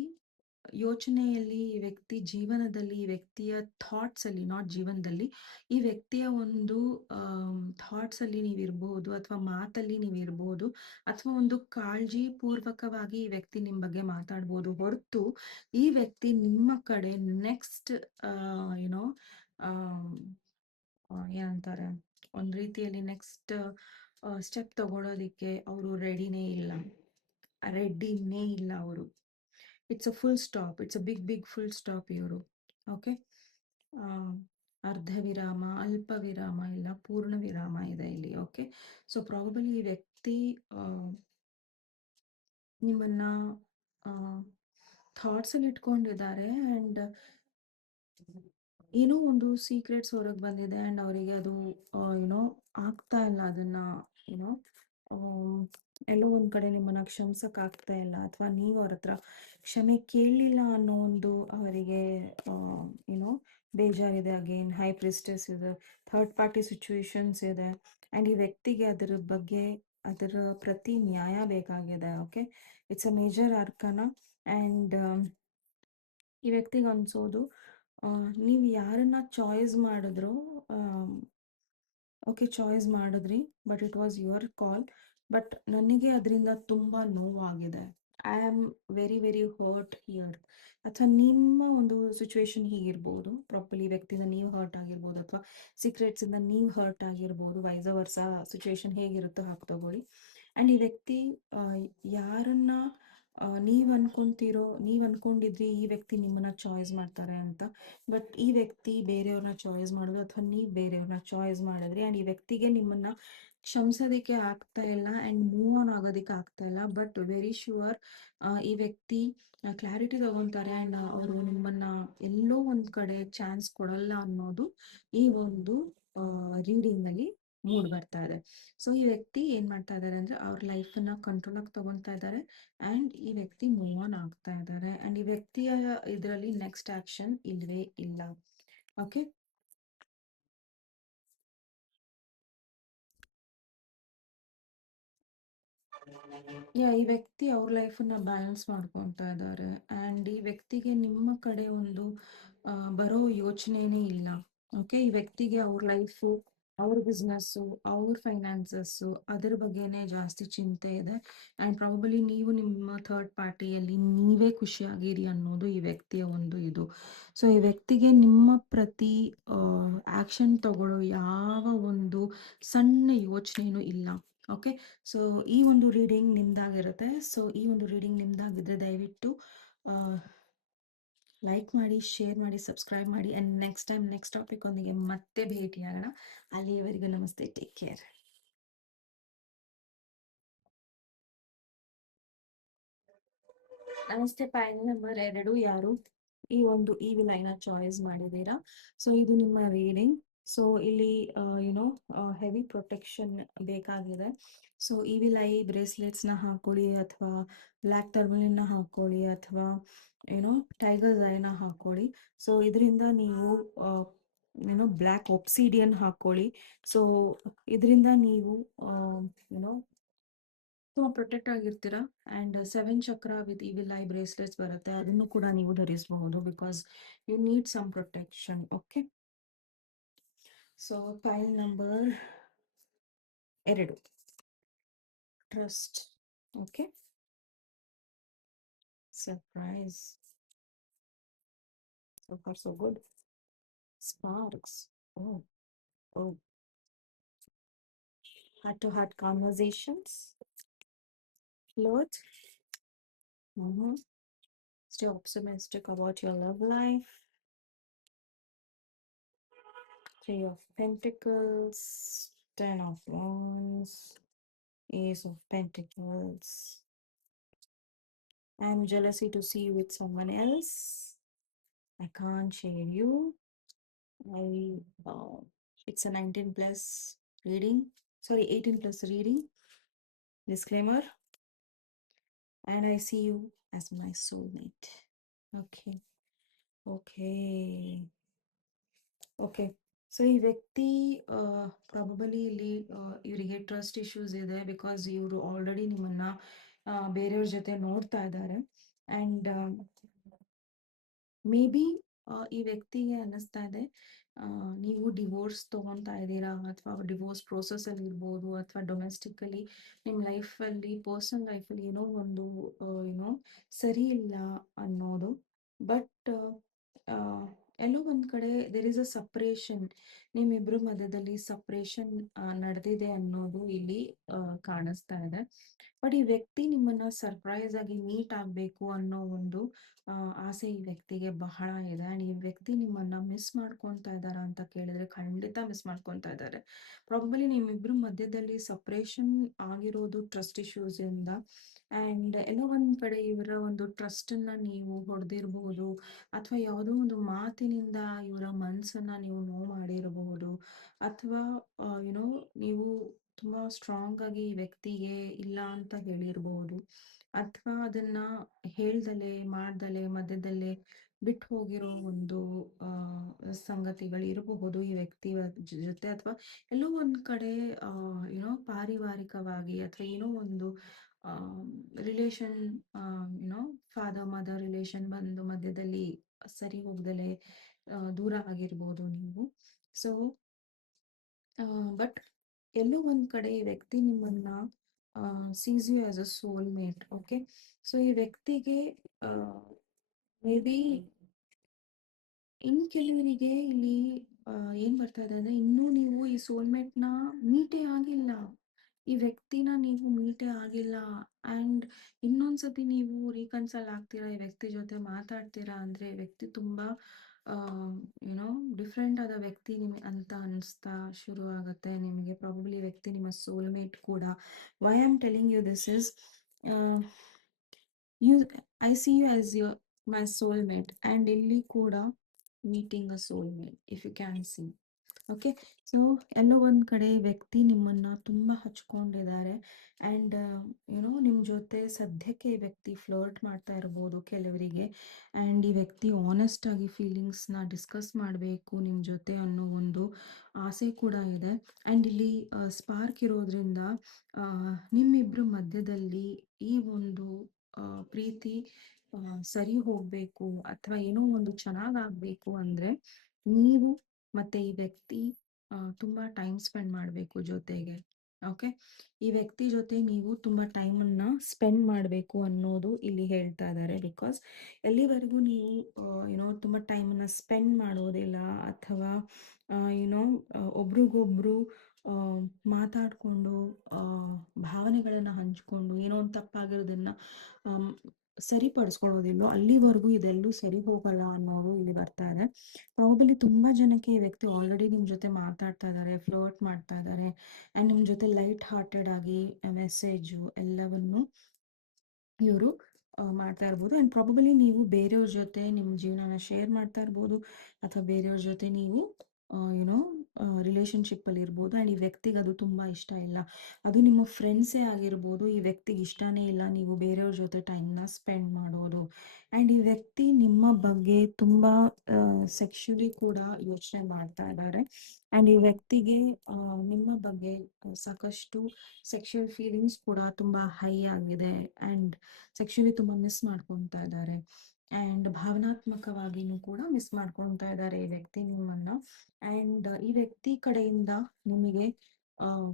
ಯೋಚನೆಯಲ್ಲಿ, ಈ ವ್ಯಕ್ತಿ ಜೀವನದಲ್ಲಿ, ಈ ವ್ಯಕ್ತಿಯ ಥಾಟ್ಸ್ ಅಲ್ಲಿ, ನಾಟ್ ಜೀವನದಲ್ಲಿ, ಈ ವ್ಯಕ್ತಿಯ ಒಂದು ಥಾಟ್ಸ್ ಅಲ್ಲಿ ನೀವಿರ್ಬೋದು ಅಥವಾ ಮಾತಲ್ಲಿ ನೀವಿರ್ಬೋದು ಅಥವಾ ಒಂದು ಕಾಳಜಿ ಪೂರ್ವಕವಾಗಿ ಈ ವ್ಯಕ್ತಿ ನಿಮ್ಮ ಬಗ್ಗೆ ಮಾತಾಡ್ಬೋದು ಹೊರತು ಈ ವ್ಯಕ್ತಿ ನಿಮ್ಮ ಕಡೆ ನೆಕ್ಸ್ಟ್ ಏನೋ ಏನಂತಾರೆ, ಒಂದು ರೀತಿಯಲ್ಲಿ ನೆಕ್ಸ್ಟ್ ಸ್ಟೆಪ್ ತಗೊಳ್ಳೋದಿಕ್ಕೆ ಅವರು ರೆಡಿನೇ ಇಲ್ಲ ಅವರು. It's a full stop, it's a big full stop ಇವರು. ಓಕೆ, ಅರ್ಧ ವಿರಾಮ, ಅಲ್ಪ ವಿರಾಮ ಇಲ್ಲ, ಪೂರ್ಣ ವಿರಾಮ ಇದೆ ಇಲ್ಲಿ. ಓಕೆ, ಸೊ ಪ್ರಾಬಬಲಿ ಈ ವ್ಯಕ್ತಿ ನಿಮ್ಮನ್ನ ಥಾಟ್ಸ್ ಅಲ್ಲಿ ಇಟ್ಕೊಂಡಿದ್ದಾರೆ. ಆ್ಯಂಡ್ ಏನೋ ಒಂದು ಸೀಕ್ರೆಟ್ಸ್ ಹೊರಗೆ ಬಂದಿದೆ ಆ್ಯಂಡ್ ಅವರಿಗೆ ಅದು ಏನೋ ಆಗ್ತಾ ಇಲ್ಲ, ಅದನ್ನ ಏನೋ ಎಲ್ಲೋ ಒಂದ್ ಕಡೆ ನಿಮ್ಮನ್ನ ಕ್ಷಮಿಸಕ್ ಆಗ್ತಾ ಇಲ್ಲ, ಅಥವಾ ನೀವು ಅವ್ರ ಹತ್ರ ಕ್ಷಮೆ ಕೇಳಲಿಲ್ಲ ಅನ್ನೋ ಒಂದು ಅವರಿಗೆ ಏನೋ ಬೇಜಾರಿದೆ. ಅಗೇನ್ ಹೈ ಪ್ರಿಸ್ಟೆಸ್ ಇದೆ, ಥರ್ಡ್ ಪಾರ್ಟಿ ಸಿಚುವೇಶನ್ಸ್ ಇದೆ ಆ್ಯಂಡ್ ಈ ವ್ಯಕ್ತಿಗೆ ಅದರ ಬಗ್ಗೆ ಅದರ ಪ್ರತಿ ನ್ಯಾಯ ಬೇಕಾಗಿದೆ. Okay, it's a major ಅರ್ಕನ. And ಈ ವ್ಯಕ್ತಿಗೆ ಅನ್ಸೋದು ನೀವು ಯಾರನ್ನ ಚಾಯ್ಸ್ ಮಾಡಿದ್ರು, ಓಕೆ ಚಾಯ್ಸ್ ಮಾಡಿದ್ರಿ, but it was your call. But ನನಗೆ ಅದರಿಂದ ತುಂಬ ನೋವಾಗಿದೆ. I am very hurt here. ಅಥವಾ ನಿಮ್ಮ ಒಂದು ಸಿಚುವೇಶನ್ ಹೀಗಿರ್ಬೋದು, ಪ್ರಾಪರ್ಲಿ ವ್ಯಕ್ತಿಯಿಂದ ನೀವು ಹರ್ಟ್ ಆಗಿರ್ಬೋದು, ಅಥವಾ ಸೀಕ್ರೆಟ್ಸಿಂದ ನೀವು ಹರ್ಟ್ ಆಗಿರ್ಬೋದು, ವೈಸ ವರ್ಸ ಸಿಚುವೇಶನ್ ಹೇಗಿರುತ್ತೋ ಹಾಕಿ ತಗೊಳ್ಳಿ. ಆ್ಯಂಡ್ ಈ ವ್ಯಕ್ತಿ ಯಾರನ್ನ ನೀವ್ ಅನ್ಕೊಂಡಿದ್ರಿ ಈ ವ್ಯಕ್ತಿ ನಿಮ್ಮನ್ನ ಚಾಯ್ಸ್ ಮಾಡ್ತಾರೆ ಅಂತ. ಬಟ್ ಈ ವ್ಯಕ್ತಿ ಬೇರೆಯವ್ರನ್ನ ಚಾಯ್ಸ್ ಮಾಡೋದು, ಅಥವಾ ನೀವ್ ಬೇರೆಯವ್ರನ್ನ ಚಾಯ್ಸ್ ಮಾಡಿದ್ರಿ ಆ್ಯಂಡ್ ಈ ವ್ಯಕ್ತಿಗೆ ನಿಮ್ಮನ್ನ ಕ್ಷಮಿಸೋದಕ್ಕೆ ಆಗ್ತಾ ಇಲ್ಲ ಆ್ಯಂಡ್ ಮೂವ್ ಆನ್ ಆಗೋದಕ್ಕೆ ಆಗ್ತಾ ಇಲ್ಲ. ಬಟ್ ವೆರಿ ಶ್ಯೂರ್ ಈ ವ್ಯಕ್ತಿ ಕ್ಲಾರಿಟಿ ತಗೊಂತಾರೆ ಆ್ಯಂಡ್ ಅವರು ನಿಮ್ಮನ್ನ ಎಲ್ಲೋ ಒಂದ್ ಕಡೆ ಚಾನ್ಸ್ ಕೊಡಲ್ಲ ಅನ್ನೋದು ಈ ಒಂದು ರೀಡಿಂಗ್ ಅಲ್ಲಿ ಮೂಡ್ ಬರ್ತಾ ಇದೆ. ಸೊ ಈ ವ್ಯಕ್ತಿ ಏನ್ ಮಾಡ್ತಾ ಇದ್ದಾರೆ ಅಂದ್ರೆ ಅವ್ರ ಲೈಫನ್ನ ಕಂಟ್ರೋಲ್ ತಗೊಂತಾ ಇದ್ದಾರೆ ಆ್ಯಂಡ್ ಈ ವ್ಯಕ್ತಿ ಮೂವ್ ಆನ್ ಆಗ್ತಾ ಇದ್ದಾರೆ ಆ್ಯಂಡ್ ಈ ವ್ಯಕ್ತಿಯ ಇದರಲ್ಲಿ ನೆಕ್ಸ್ಟ್ ಆಕ್ಷನ್ ಇಲ್ವೇ ಇಲ್ಲ. ಓಕೆ, ಈ ವ್ಯಕ್ತಿ ಅವ್ರ ಲೈಫನ್ನ ಬ್ಯಾಲೆನ್ಸ್ ಮಾಡ್ಕೊತಾ ಇದ್ದಾರೆ ಆ್ಯಂಡ್ ಈ ವ್ಯಕ್ತಿಗೆ ನಿಮ್ಮ ಕಡೆ ಒಂದು ಬರೋ ಯೋಚನೆನೇ ಇಲ್ಲ. ಓಕೆ, ಈ ವ್ಯಕ್ತಿಗೆ ಅವ್ರ ಲೈಫು, ಅವ್ರ ಬಿಸ್ನೆಸ್ಸು, ಅವ್ರ ಫೈನಾನ್ಸಸ್ಸು ಅದ್ರ ಬಗ್ಗೆನೇ ಜಾಸ್ತಿ ಚಿಂತೆ ಇದೆ ಆ್ಯಂಡ್ ಪ್ರಾಬಲಿ ನೀವು ನಿಮ್ಮ ಥರ್ಡ್ ಪಾರ್ಟಿಯಲ್ಲಿ ನೀವೇ ಖುಷಿಯಾಗಿರಿ ಅನ್ನೋದು ಈ ವ್ಯಕ್ತಿಯ ಒಂದು ಇದು. ಸೊ ಈ ವ್ಯಕ್ತಿಗೆ ನಿಮ್ಮ ಪ್ರತಿ ಆಕ್ಷನ್ ತಗೊಳ್ಳೋ ಯಾವ ಒಂದು ಸಣ್ಣ ಯೋಚನೆನೂ ಇಲ್ಲ. ಓಕೆ, ಸೊ ಈ ಒಂದು ರೀಡಿಂಗ್ ನಿಮ್ದಾಗಿರುತ್ತೆ. ಸೊ ಈ ಒಂದು ರೀಡಿಂಗ್ ನಿಮ್ದಾಗಿದ್ರೆ ದಯವಿಟ್ಟು ಲೈಕ್ ಮಾಡಿ, ಶೇರ್ ಮಾಡಿ, ಸಬ್ಸ್ಕ್ರೈಬ್ ಮಾಡಿ and next time next topic ಒಂದಿಗೆ ಮತ್ತೆ ಭೇಟಿಯಾಗೋಣ. ಅಲ್ಲಿಯವರೆಗೂ ನಮಸ್ತೆ, ಟೇಕ್ ಕೇರ್. ನಮಸ್ತೆ. ಪಾಯಿಂಟ್ ನಂಬರ್ 2, ಯಾರು ಈ ಒಂದು ಲೈನ್ ಚಾಯ್ಸ್ ಮಾಡಿದ್ದೀರಾ? ಸೊ ಇದು ನಿಮ್ಮ ರೀಡಿಂಗ್. ಸೊ ಇಲ್ಲಿ ಯುನೋ ಹೆವಿ ಪ್ರೊಟೆಕ್ಷನ್ ಬೇಕಾಗಿದೆ. ಸೊ ವಿಲ್ ಐ ಬ್ರೇಸ್ಲೆಟ್ಸ್ನ ಹಾಕೊಳ್ಳಿ, ಅಥವಾ ಬ್ಲ್ಯಾಕ್ ಟರ್ಮಲಿನ್ನ ಹಾಕೊಳ್ಳಿ, ಅಥವಾ ಏನೋ ಟೈಗರ್ಸ್ ಐನ ಹಾಕೊಳ್ಳಿ. ಸೊ ಇದರಿಂದ ನೀವು ಬ್ಲ್ಯಾಕ್ ಒಬ್ಸಿಡಿಯನ್ ಹಾಕೊಳ್ಳಿ. ಸೊ ಇದರಿಂದ ನೀವು ಏನೋ ತುಂಬ ಪ್ರೊಟೆಕ್ಟ್ ಆಗಿರ್ತೀರಾ ಆ್ಯಂಡ್ 7 ಚಕ್ರ ವಿತ್ ವಿಲ್ ಐ ಬ್ರೇಸ್ಲೆಟ್ಸ್ ಬರುತ್ತೆ, ಅದನ್ನು ಕೂಡ ನೀವು ಧರಿಸಬಹುದು because you need some protection. Okay, so pile number 2, trust. Okay, surprise. So far so good. Sparks. Oh, oh. Heart to heart conversations. Float. Stay optimistic about your love life. 3 of Pentacles, 10 of Wands, Ace of Pentacles. I'm jealousy to see you with someone else. I can't share you. It's a 19 plus reading. Sorry, 18 plus reading. Disclaimer. And I see you as my soulmate. Okay. Okay. Okay, so ಈ ವ್ಯಕ್ತಿ probably ಇಲ್ಲಿ ಇವರಿಗೆ trust issues ಇದೆ because ಇವರು already ನಿಮ್ಮನ್ನ ಬೇರೆಯವ್ರ ಜೊತೆ ನೋಡ್ತಾ ಇದ್ದಾರೆ ಆ್ಯಂಡ್ ಮೇ ಬಿ ಈ ವ್ಯಕ್ತಿಗೆ ಅನ್ನಿಸ್ತಾ ಇದೆ ನೀವು ಡಿವೋರ್ಸ್ ತೊಗೊತಾ ಇದ್ದೀರಾ, ಅಥವಾ ಡಿವೋರ್ಸ್ ಪ್ರೋಸೆಸ್ಸಲ್ಲಿ ಇರ್ಬೋದು, ಅಥವಾ ಡೊಮೆಸ್ಟಿಕಲಿ ನಿಮ್ಮ ಲೈಫಲ್ಲಿ, ಪರ್ಸನಲ್ ಲೈಫಲ್ಲಿ ಏನೋ ಒಂದು ಏನೋ ಸರಿ ಇಲ್ಲ ಅನ್ನೋದು. ಬಟ್ ಎಲ್ಲೋ ಒಂದು ಕಡೆ ದೇರ್ ಇಸ್ ಅ ಸಪ್ರೇಷನ್, ನಿಮ್ಮಿಬ್ಬರ ಮಧ್ಯದಲ್ಲಿ ಸಪ್ರೇಷನ್ ನಡೆದಿದೆ ಅನ್ನೋದು ಇಲ್ಲಿ ಕಾಣಿಸ್ತಾ ಇದೆ. ಬಟ್ ಈ ವ್ಯಕ್ತಿ ನಿಮ್ಮನ್ನ ಸರ್ಪ್ರೈಸ್ ಆಗಿ ಮೀಟ್ ಆಗಬೇಕು ಅನ್ನೋ ಒಂದು ಆಸೆ ಈ ವ್ಯಕ್ತಿಗೆ ಬಹಳ ಇದೆ ಆ್ಯಂಡ್ ಈ ವ್ಯಕ್ತಿ ನಿಮ್ಮನ್ನ ಮಿಸ್ ಮಾಡ್ಕೊತಾ ಇದ್ದಾರಾ ಅಂತ ಕೇಳಿದ್ರೆ ಖಂಡಿತ ಮಿಸ್ ಮಾಡ್ಕೊತಾ ಇದ್ದಾರೆ. ಪ್ರಾಬಬಲಿ ನಿಮ್ಮಿಬ್ಬರ ಮಧ್ಯದಲ್ಲಿ ಸಪ್ರೇಷನ್ ಆಗಿರೋದು ಟ್ರಸ್ಟ್ ಇಶ್ಯೂಸ್ ಇಂದ ಆ್ಯಂಡ್ ಎಲ್ಲೋ ಒಂದು ಕಡೆ ಇವರ ಒಂದು ಟ್ರಸ್ಟನ್ನು ನೀವು ಹೊಡೆದಿರಬಹುದು, ಅಥವಾ ಯಾವುದೋ ಒಂದು ಮಾತಿನಿಂದ ಇವರ ಮನಸ್ಸನ್ನು ನೀವು ನೋವು ಮಾಡಿರಬಹುದು, ಅಥವಾ ಯುನೋ ನೀವು ತುಂಬ ಸ್ಟ್ರಾಂಗ್ ಆಗಿ ಈ ವ್ಯಕ್ತಿಗೆ ಇಲ್ಲ ಅಂತ ಹೇಳಿರಬಹುದು, ಅಥವಾ ಅದನ್ನ ಹೇಳ್ದಲೆ ಮಾಡ್ದಲೆ ಮಧ್ಯದಲ್ಲೇ ಬಿಟ್ಟು ಹೋಗಿರೋ ಒಂದು ಸಂಗತಿಗಳು ಇರಬಹುದು ಈ ವ್ಯಕ್ತಿಯ ಜೊತೆ, ಅಥವಾ ಎಲ್ಲೋ ಒಂದು ಕಡೆ ಏನೋ ಪಾರಿವಾರಿಕವಾಗಿ ಅಥವಾ ಏನೋ ಒಂದು ರಿಲೇಷನ್, ಏನೋ ಫಾದರ್ ಮದರ್ ರಿಲೇಷನ್ ಬಂದು ಮಧ್ಯದಲ್ಲಿ ಸರಿ ಹೋಗ್ದಲೆ ದೂರ ಆಗಿರ್ಬೋದು ನೀವು. ಸೊ ಬಟ್ ಎಲ್ಲೋ ಒಂದು ಕಡೆ ಈ ವ್ಯಕ್ತಿ ನಿಮ್ಮನ್ನ sees you as a soulmate. Okay, so ಈ ವ್ಯಕ್ತಿಗೆ ಮೇ ಬಿ ಇನ್ನು ಕೆಲವರಿಗೆ ಇಲ್ಲಿ ಏನು ಬರ್ತಾ ಇದೆ ಅಂದರೆ ಇನ್ನೂ ನೀವು ಈ ಸೋಲ್ಮೇಟ್ನ ಮೀಟೇ ಆಗಿಲ್ಲ, ಈ ವ್ಯಕ್ತಿನ ನೀವು ಮೀಟೇ ಆಗಿಲ್ಲ ಆ್ಯಂಡ್ ಇನ್ನೊಂದ್ಸತಿ ನೀವು ರೀಕನ್ಸಲ್ ಆಗ್ತೀರಾ, ಈ ವ್ಯಕ್ತಿ ಜೊತೆ ಮಾತಾಡ್ತೀರಾ ಅಂದರೆ ವ್ಯಕ್ತಿ ತುಂಬ ಯುನೋ ಡಿಫ್ರೆಂಟ್ ಆದ ವ್ಯಕ್ತಿ ನಿಮಗೆ ಅಂತ ಅನಿಸ್ತಾ ಶುರು ಆಗುತ್ತೆ ನಿಮಗೆ. ಪ್ರಾಬಬ್ಲಿ ವ್ಯಕ್ತಿ ನಿಮ್ಮ ಸೋಲ್ಮೇಟ್ ಕೂಡ. Why am telling you this is, you I see you as your my soulmate and ಇಲ್ಲಿ ಕೂಡ meeting a soulmate if you can see. Okay, so ಎಲ್ಲೋ ಒಂದು ಕಡೆ ವ್ಯಕ್ತಿ ನಿಮ್ಮನ್ನು ತುಂಬ ಹಚ್ಕೊಂಡಿದ್ದಾರೆ ಆ್ಯಂಡ್ ನಿಮ್ಮ ಜೊತೆ ಸದ್ಯಕ್ಕೆ ಈ ವ್ಯಕ್ತಿ ಫ್ಲರ್ಟ್ ಮಾಡ್ತಾ ಇರ್ಬೋದು ಕೆಲವರಿಗೆ. ಆ್ಯಂಡ್ ಈ ವ್ಯಕ್ತಿ ಆನೆಸ್ಟ್ ಆಗಿ ಫೀಲಿಂಗ್ಸ್ನ ಡಿಸ್ಕಸ್ ಮಾಡಬೇಕು ನಿಮ್ಮ ಜೊತೆ ಅನ್ನೋ ಒಂದು ಆಸೆ ಕೂಡ ಇದೆ. ಆ್ಯಂಡ್ ಇಲ್ಲಿ ಸ್ಪಾರ್ಕ್ ಇರೋದ್ರಿಂದ ನಿಮ್ಮಿಬ್ಬರ ಮಧ್ಯದಲ್ಲಿ ಈ ಒಂದು ಪ್ರೀತಿ ಸರಿ ಹೋಗಬೇಕು ಅಥವಾ ಏನೋ ಒಂದು ಚೆನ್ನಾಗಾಗಬೇಕು ಅಂದರೆ ನೀವು ಮತ್ತೆ ಈ ವ್ಯಕ್ತಿ ತುಂಬ ಟೈಮ್ ಸ್ಪೆಂಡ್ ಮಾಡಬೇಕು ಜೊತೆಗೆ. ಓಕೆ, ಈ ವ್ಯಕ್ತಿ ಜೊತೆ ನೀವು ತುಂಬ ಟೈಮನ್ನು ಸ್ಪೆಂಡ್ ಮಾಡಬೇಕು ಅನ್ನೋದು ಇಲ್ಲಿ ಹೇಳ್ತಾ ಇದ್ದಾರೆ. ಬಿಕಾಸ್ ಎಲ್ಲಿವರೆಗೂ ನೀವು ತುಂಬ ಟೈಮನ್ನು ಸ್ಪೆಂಡ್ ಮಾಡೋದಿಲ್ಲ ಅಥವಾ ಯುನೋ ಒಬ್ರಿಗೊಬ್ರು ಮಾತಾಡಿಕೊಂಡು ಭಾವನೆಗಳನ್ನು ಹಂಚ್ಕೊಂಡು ಏನೋ ಒಂದು ತಪ್ಪಾಗಿರೋದನ್ನು ಸರಿಪಡಿಸ್ಕೊಳ್ಳೋದಿಲ್ಲೋ ಅಲ್ಲಿವರೆಗೂ ಇದೆಲ್ಲೂ ಸರಿ ಹೋಗಲ್ಲ ಅನ್ನೋದು ಇಲ್ಲಿ ಬರ್ತಾ ಇದೆ. ಪ್ರಾಬಲಿ ತುಂಬ ಜನಕ್ಕೆ ಈ ವ್ಯಕ್ತಿ ಆಲ್ರೆಡಿ ನಿಮ್ಮ ಜೊತೆ ಮಾತಾಡ್ತಾ ಇದ್ದಾರೆ, ಫ್ಲರ್ಟ್ ಮಾಡ್ತಾ ಇದ್ದಾರೆ ಆ್ಯಂಡ್ ನಿಮ್ಮ ಜೊತೆ ಲೈಟ್ ಹಾರ್ಟೆಡ್ ಆಗಿ ಮೆಸೇಜು ಎಲ್ಲವನ್ನು ಇವರು ಮಾಡ್ತಾ ಇರ್ಬೋದು. ಆ್ಯಂಡ್ ಪ್ರಾಬಬಲಿ ನೀವು ಬೇರೆಯವ್ರ ಜೊತೆ ನಿಮ್ಮ ಜೀವನನ ಶೇರ್ ಮಾಡ್ತಾ ಇರ್ಬೋದು ಅಥವಾ ಬೇರೆಯವ್ರ ಜೊತೆ ನೀವು ಯುನೋ ರಿಲೇಷನ್ಶಿಪ್ಪಲ್ಲಿ ಇರ್ಬೋದು. ಆ್ಯಂಡ್ ಈ ವ್ಯಕ್ತಿಗೆ ಅದು ತುಂಬ ಇಷ್ಟ ಇಲ್ಲ, ಅದು ನಿಮ್ಮ ಫ್ರೆಂಡ್ಸೇ ಆಗಿರ್ಬೋದು. ಈ ವ್ಯಕ್ತಿಗೆ ಇಷ್ಟನೇ ಇಲ್ಲ ನೀವು ಬೇರೆಯವ್ರ ಜೊತೆ ಟೈಮ್ನ ಸ್ಪೆಂಡ್ ಮಾಡೋದು. ಆ್ಯಂಡ್ ಈ ವ್ಯಕ್ತಿ ನಿಮ್ಮ ಬಗ್ಗೆ ತುಂಬ ಸೆಕ್ಷುಲಿ ಕೂಡ ಯೋಚನೆ ಮಾಡ್ತಾ ಇದ್ದಾರೆ. ಆ್ಯಂಡ್ ಈ ವ್ಯಕ್ತಿಗೆ ನಿಮ್ಮ ಬಗ್ಗೆ ಸಾಕಷ್ಟು ಸೆಕ್ಷುವಲ್ ಫೀಲಿಂಗ್ಸ್ ಕೂಡ ತುಂಬ ಹೈ ಆಗಿದೆ ಆ್ಯಂಡ್ ಸೆಕ್ಷುಲಿ ತುಂಬ ಮಿಸ್ ಮಾಡ್ಕೊತಾ ಇದ್ದಾರೆ ಆ್ಯಂಡ್ ಭಾವನಾತ್ಮಕವಾಗಿಯೂ ಕೂಡ ಮಿಸ್ ಮಾಡ್ಕೊತಾ ಇದ್ದಾರೆ ಈ ವ್ಯಕ್ತಿ ನಿಮ್ಮನ್ನು. ಆ್ಯಂಡ್ ಈ ವ್ಯಕ್ತಿ ಕಡೆಯಿಂದ ನಿಮಗೆ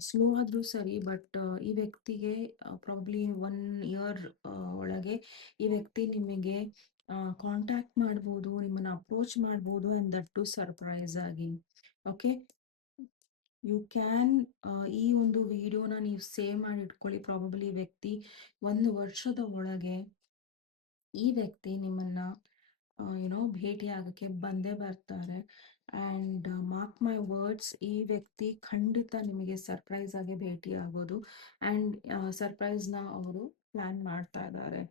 ಸ್ಲೋ ಆದರೂ ಸರಿ, ಬಟ್ ಈ ವ್ಯಕ್ತಿಗೆ ಪ್ರಾಬ್ಲಿ 1 ಇಯರ್ ಒಳಗೆ ಈ ವ್ಯಕ್ತಿ ನಿಮಗೆ ಕಾಂಟ್ಯಾಕ್ಟ್ ಮಾಡ್ಬೋದು, ನಿಮ್ಮನ್ನು ಅಪ್ರೋಚ್ ಮಾಡ್ಬೋದು ಆ್ಯಂಡ್ ದಟ್ ಟು ಸರ್ಪ್ರೈಸ್ ಆಗಿ. ಓಕೆ, ಯು ಕ್ಯಾನ್ ಈ ಒಂದು ವಿಡಿಯೋನ ನೀವು ಸೇವ್ ಮಾಡಿ ಇಟ್ಕೊಳ್ಳಿ. ಪ್ರಾಬಬ್ಲಿ ವ್ಯಕ್ತಿ 1 ವರ್ಷದ ಒಳಗೆ ಈ ವ್ಯಕ್ತಿ ನಿಮ್ಮನ್ನು ಭೇಟಿ ಆಗೋಕ್ಕೆ ಬಂದೇ ಬರ್ತಾರೆ. ಆ್ಯಂಡ್ ಮಾರ್ಕ್ ಮೈ ವರ್ಡ್ಸ್, ಈ ವ್ಯಕ್ತಿ ಖಂಡಿತ ನಿಮಗೆ ಸರ್ಪ್ರೈಸ್ ಆಗಿ ಭೇಟಿ ಆಗೋದು ಆ್ಯಂಡ್ ಸರ್ಪ್ರೈಸ್ನ ಅವರು ಪ್ಲ್ಯಾನ್ ಮಾಡ್ತಾ ಇದ್ದಾರೆ.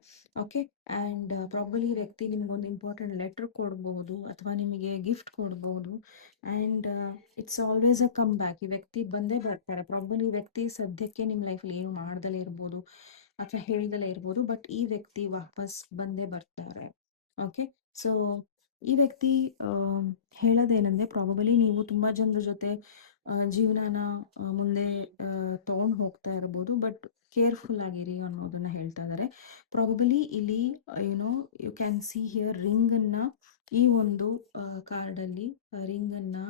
ಓಕೆ, ಆ್ಯಂಡ್ ಪ್ರಾಬಲಿ ಈ ವ್ಯಕ್ತಿ ನಿಮಗೊಂದು ಇಂಪಾರ್ಟೆಂಟ್ ಲೆಟ್ರ್ ಕೊಡ್ಬೋದು ಅಥವಾ ನಿಮಗೆ ಗಿಫ್ಟ್ ಕೊಡ್ಬೋದು and it's always a come back. ಈ ವ್ಯಕ್ತಿ ಬಂದೇ ಬರ್ತಾರೆ. ಪ್ರಾಬಲಿ ಈ ವ್ಯಕ್ತಿ ಸದ್ಯಕ್ಕೆ ನಿಮ್ಮ ಲೈಫಲ್ಲಿ ಏನು ಮಾಡ್ದಲೇ ಇರ್ಬೋದು ಅಥವಾ ಹೇಳ್ದಲೇ ಇರ್ಬೋದು, ಬಟ್ ಈ ವ್ಯಕ್ತಿ ವಾಪಸ್ ಬಂದೇ ಬರ್ತಾರೆ. ಓಕೆ, ಸೊ ಈ ವ್ಯಕ್ತಿ ಹೇಳೋದೇನೆಂದರೆ ಪ್ರಾಬಬಲಿ ನೀವು ತುಂಬ ಜನರ ಜೊತೆ ಜೀವನನ ಮುಂದೆ ತೊಗೊಂಡು ಹೋಗ್ತಾ ಇರ್ಬೋದು, ಬಟ್ ಕೇರ್ಫುಲ್ ಆಗಿರಿ ಅನ್ನೋದನ್ನು ಹೇಳ್ತಾ ಇದ್ದಾರೆ. ಪ್ರಾಬಬಲಿ ಇಲ್ಲಿ ಯು ಕ್ಯಾನ್ ಸಿ ಹಿಯರ್ ರಿಂಗನ್ನು, ಈ ಒಂದು ಕಾರ್ಡಲ್ಲಿ ರಿಂಗನ್ನು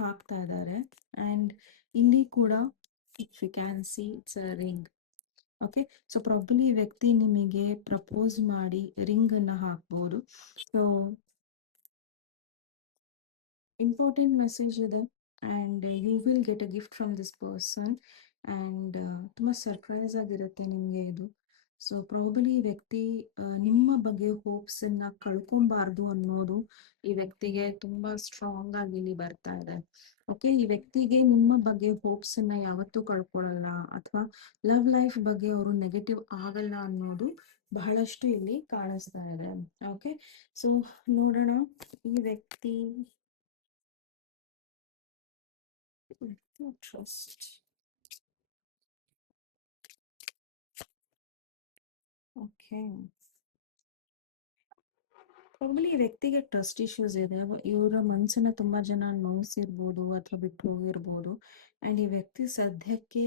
ಹಾಕ್ತಾ ಇದ್ದಾರೆ ಆ್ಯಂಡ್ ಇಲ್ಲಿ ಕೂಡ if you can see it's a ring. Okay, so probably ಈ ವ್ಯಕ್ತಿ ನಿಮಗೆ ಪ್ರಪೋಸ್ ಮಾಡಿ ರಿಂಗನ್ನು ಹಾಕ್ಬೋದು. ಸೊ ಇಂಪಾರ್ಟೆಂಟ್ ಮೆಸೇಜ್ ಇದೆ and you will get a gift from this person and ತುಂಬ ಸರ್ಪ್ರೈಸ್ ಆಗಿರುತ್ತೆ ನಿಮಗೆ ಇದು. ಸೊ ಪ್ರಾಬಲಿ ಈ ವ್ಯಕ್ತಿ ನಿಮ್ಮ ಬಗ್ಗೆ ಹೋಪ್ಸನ್ನು ಕಳ್ಕೊಬಾರ್ದು ಅನ್ನೋದು ಈ ವ್ಯಕ್ತಿಗೆ ತುಂಬ ಸ್ಟ್ರಾಂಗ್ ಆಗಿ ಇಲ್ಲಿ ಬರ್ತಾ ಇದೆ. ಓಕೆ, ಈ ವ್ಯಕ್ತಿಗೆ ನಿಮ್ಮ ಬಗ್ಗೆ ಹೋಪ್ಸನ್ನು ಯಾವತ್ತೂ ಕಳ್ಕೊಳ್ಳಲ್ಲ ಅಥವಾ ಲವ್ ಲೈಫ್ ಬಗ್ಗೆ ಅವರು ನೆಗೆಟಿವ್ ಆಗಲ್ಲ ಅನ್ನೋದು ಬಹಳಷ್ಟು ಇಲ್ಲಿ ಕಾಣಿಸ್ತಾ ಇದೆ. ಓಕೆ, ಸೊ ನೋಡೋಣ ಈ ವ್ಯಕ್ತಿ ಟ್ರಸ್ಟ್. ಓಕೆ, ಪ್ರಾಬಲಿ ಈ ವ್ಯಕ್ತಿಗೆ ಟ್ರಸ್ಟ್ ಇಶ್ಯೂಸ್ ಇದೆ. ಇವರ ಮನಸ್ಸನ್ನ ತುಂಬ ಜನ ನೋಯಿಸಿರ್ಬೋದು ಅಥವಾ ಬಿಟ್ಟು ಹೋಗಿರ್ಬೋದು ಆ್ಯಂಡ್ ಈ ವ್ಯಕ್ತಿ ಸದ್ಯಕ್ಕೆ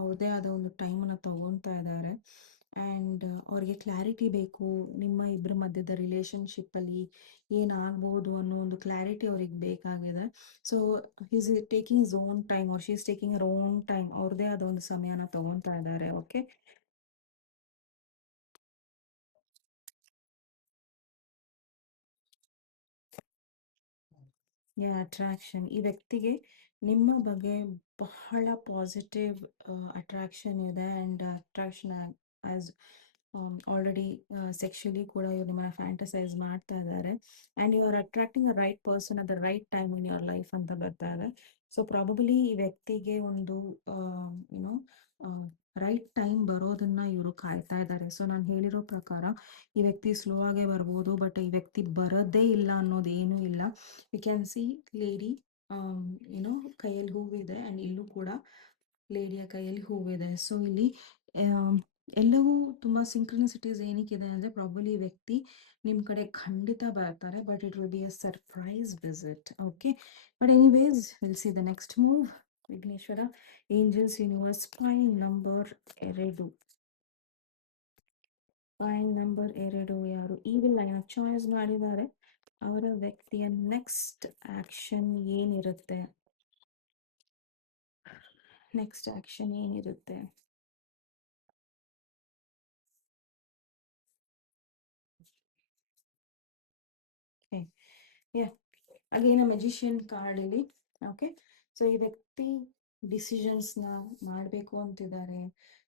ಅವ್ರದ್ದೇ ಆದ ಒಂದು ಟೈಮನ್ನು ತಗೊತಾ ಇದ್ದಾರೆ ಆ್ಯಂಡ್ ಅವ್ರಿಗೆ ಕ್ಲಾರಿಟಿ ಬೇಕು. ನಿಮ್ಮ ಇಬ್ಬರ ಮಧ್ಯದ ರಿಲೇಷನ್ಶಿಪ್ಪಲ್ಲಿ ಏನಾಗ್ಬೋದು ಅನ್ನೋ ಒಂದು ಕ್ಲಾರಿಟಿ ಅವ್ರಿಗೆ ಬೇಕಾಗಿದೆ. So is taking is own time or she is taking our own time, ಅವ್ರದ್ದೇ ಆದ ಒಂದು ಸಮಯನ ತಗೊತಾ ಇದ್ದಾರೆ. ಓಕೆ, ಅಟ್ರಾಕ್ಷನ್ ಈ ವ್ಯಕ್ತಿಗೆ ನಿಮ್ಮ ಬಗ್ಗೆ ಬಹಳ ಪಾಸಿಟಿವ್ ಅಟ್ರಾಕ್ಷನ್ ಇದೆ and attraction as already sexually ಕೂಡ ಇವ್ರು ನಿಮ್ಮನ್ನ ಫ್ಯಾಂಟಸೈಸ್ ಮಾಡ್ತಾ ಇದ್ದಾರೆ and you are attracting a right person at the right time in your life ಅಂತ ಬರ್ತಾ ಇದೆ. ಸೊ ಪ್ರಾಬಬಲಿ ಈ ವ್ಯಕ್ತಿಗೆ ಒಂದು ಯುನೋ ರೈಟ್ ಟೈಮ್ ಬರೋದನ್ನ ಇವರು ಕಾಯ್ತಾ ಇದ್ದಾರೆ. ಸೊ ನಾನು ಹೇಳಿರೋ ಪ್ರಕಾರ ಈ ವ್ಯಕ್ತಿ ಸ್ಲೋ ಆಗೇ ಬರ್ಬೋದು, ಬಟ್ ಈ ವ್ಯಕ್ತಿ ಬರೋದೇ ಇಲ್ಲ ಅನ್ನೋದೇನೂ ಇಲ್ಲ. ಯು ಕ್ಯಾನ್ ಸಿ ಲೇಡಿ ಏನೋ ಕೈಯಲ್ಲಿ ಹೂವಿದೆ ಆ್ಯಂಡ್ ಇಲ್ಲೂ ಕೂಡ ಲೇಡಿಯ ಕೈಯಲ್ಲಿ ಹೂವಿದೆ. ಸೊ ಇಲ್ಲಿ ಆಮ್, ಎಲ್ಲವೂ ತುಂಬ ಸಿಂಕ್ರನಿಸಿಟೀಸ್ ಏನಕ್ಕಿದೆ ಅಂದರೆ ಪ್ರಾಬಲಿ ಈ ವ್ಯಕ್ತಿ ನಿಮ್ಮ ಕಡೆ ಖಂಡಿತ ಬರ್ತಾರೆ, but it will be a surprise visit. Okay, but anyways will see the next move. Vighneshwara angels universe file number 2. File number 2 ಯಾರು ಈ ಲೈನ್ ಚಾಯ್ಸ್ ಮಾಡಿದ್ದಾರೆ, ಅವರ ವ್ಯಕ್ತಿಯ ನೆಕ್ಸ್ಟ್ ಆಕ್ಷನ್ ಏನಿರುತ್ತೆ? ನೆಕ್ಸ್ಟ್ ಆಕ್ಷನ್ ಏನಿರುತ್ತೆ? ಯಾ ಅಗೇನ್ ಮೆಜಿಷಿಯನ್ ಕಾರ್ಡ್ ಇಲ್ಲಿ. ಓಕೆ, ಸೊ ಈ ವ್ಯಕ್ತಿ ಡಿಸಿಷನ್ಸ್ನ ಮಾಡಬೇಕು ಅಂತಿದ್ದಾರೆ,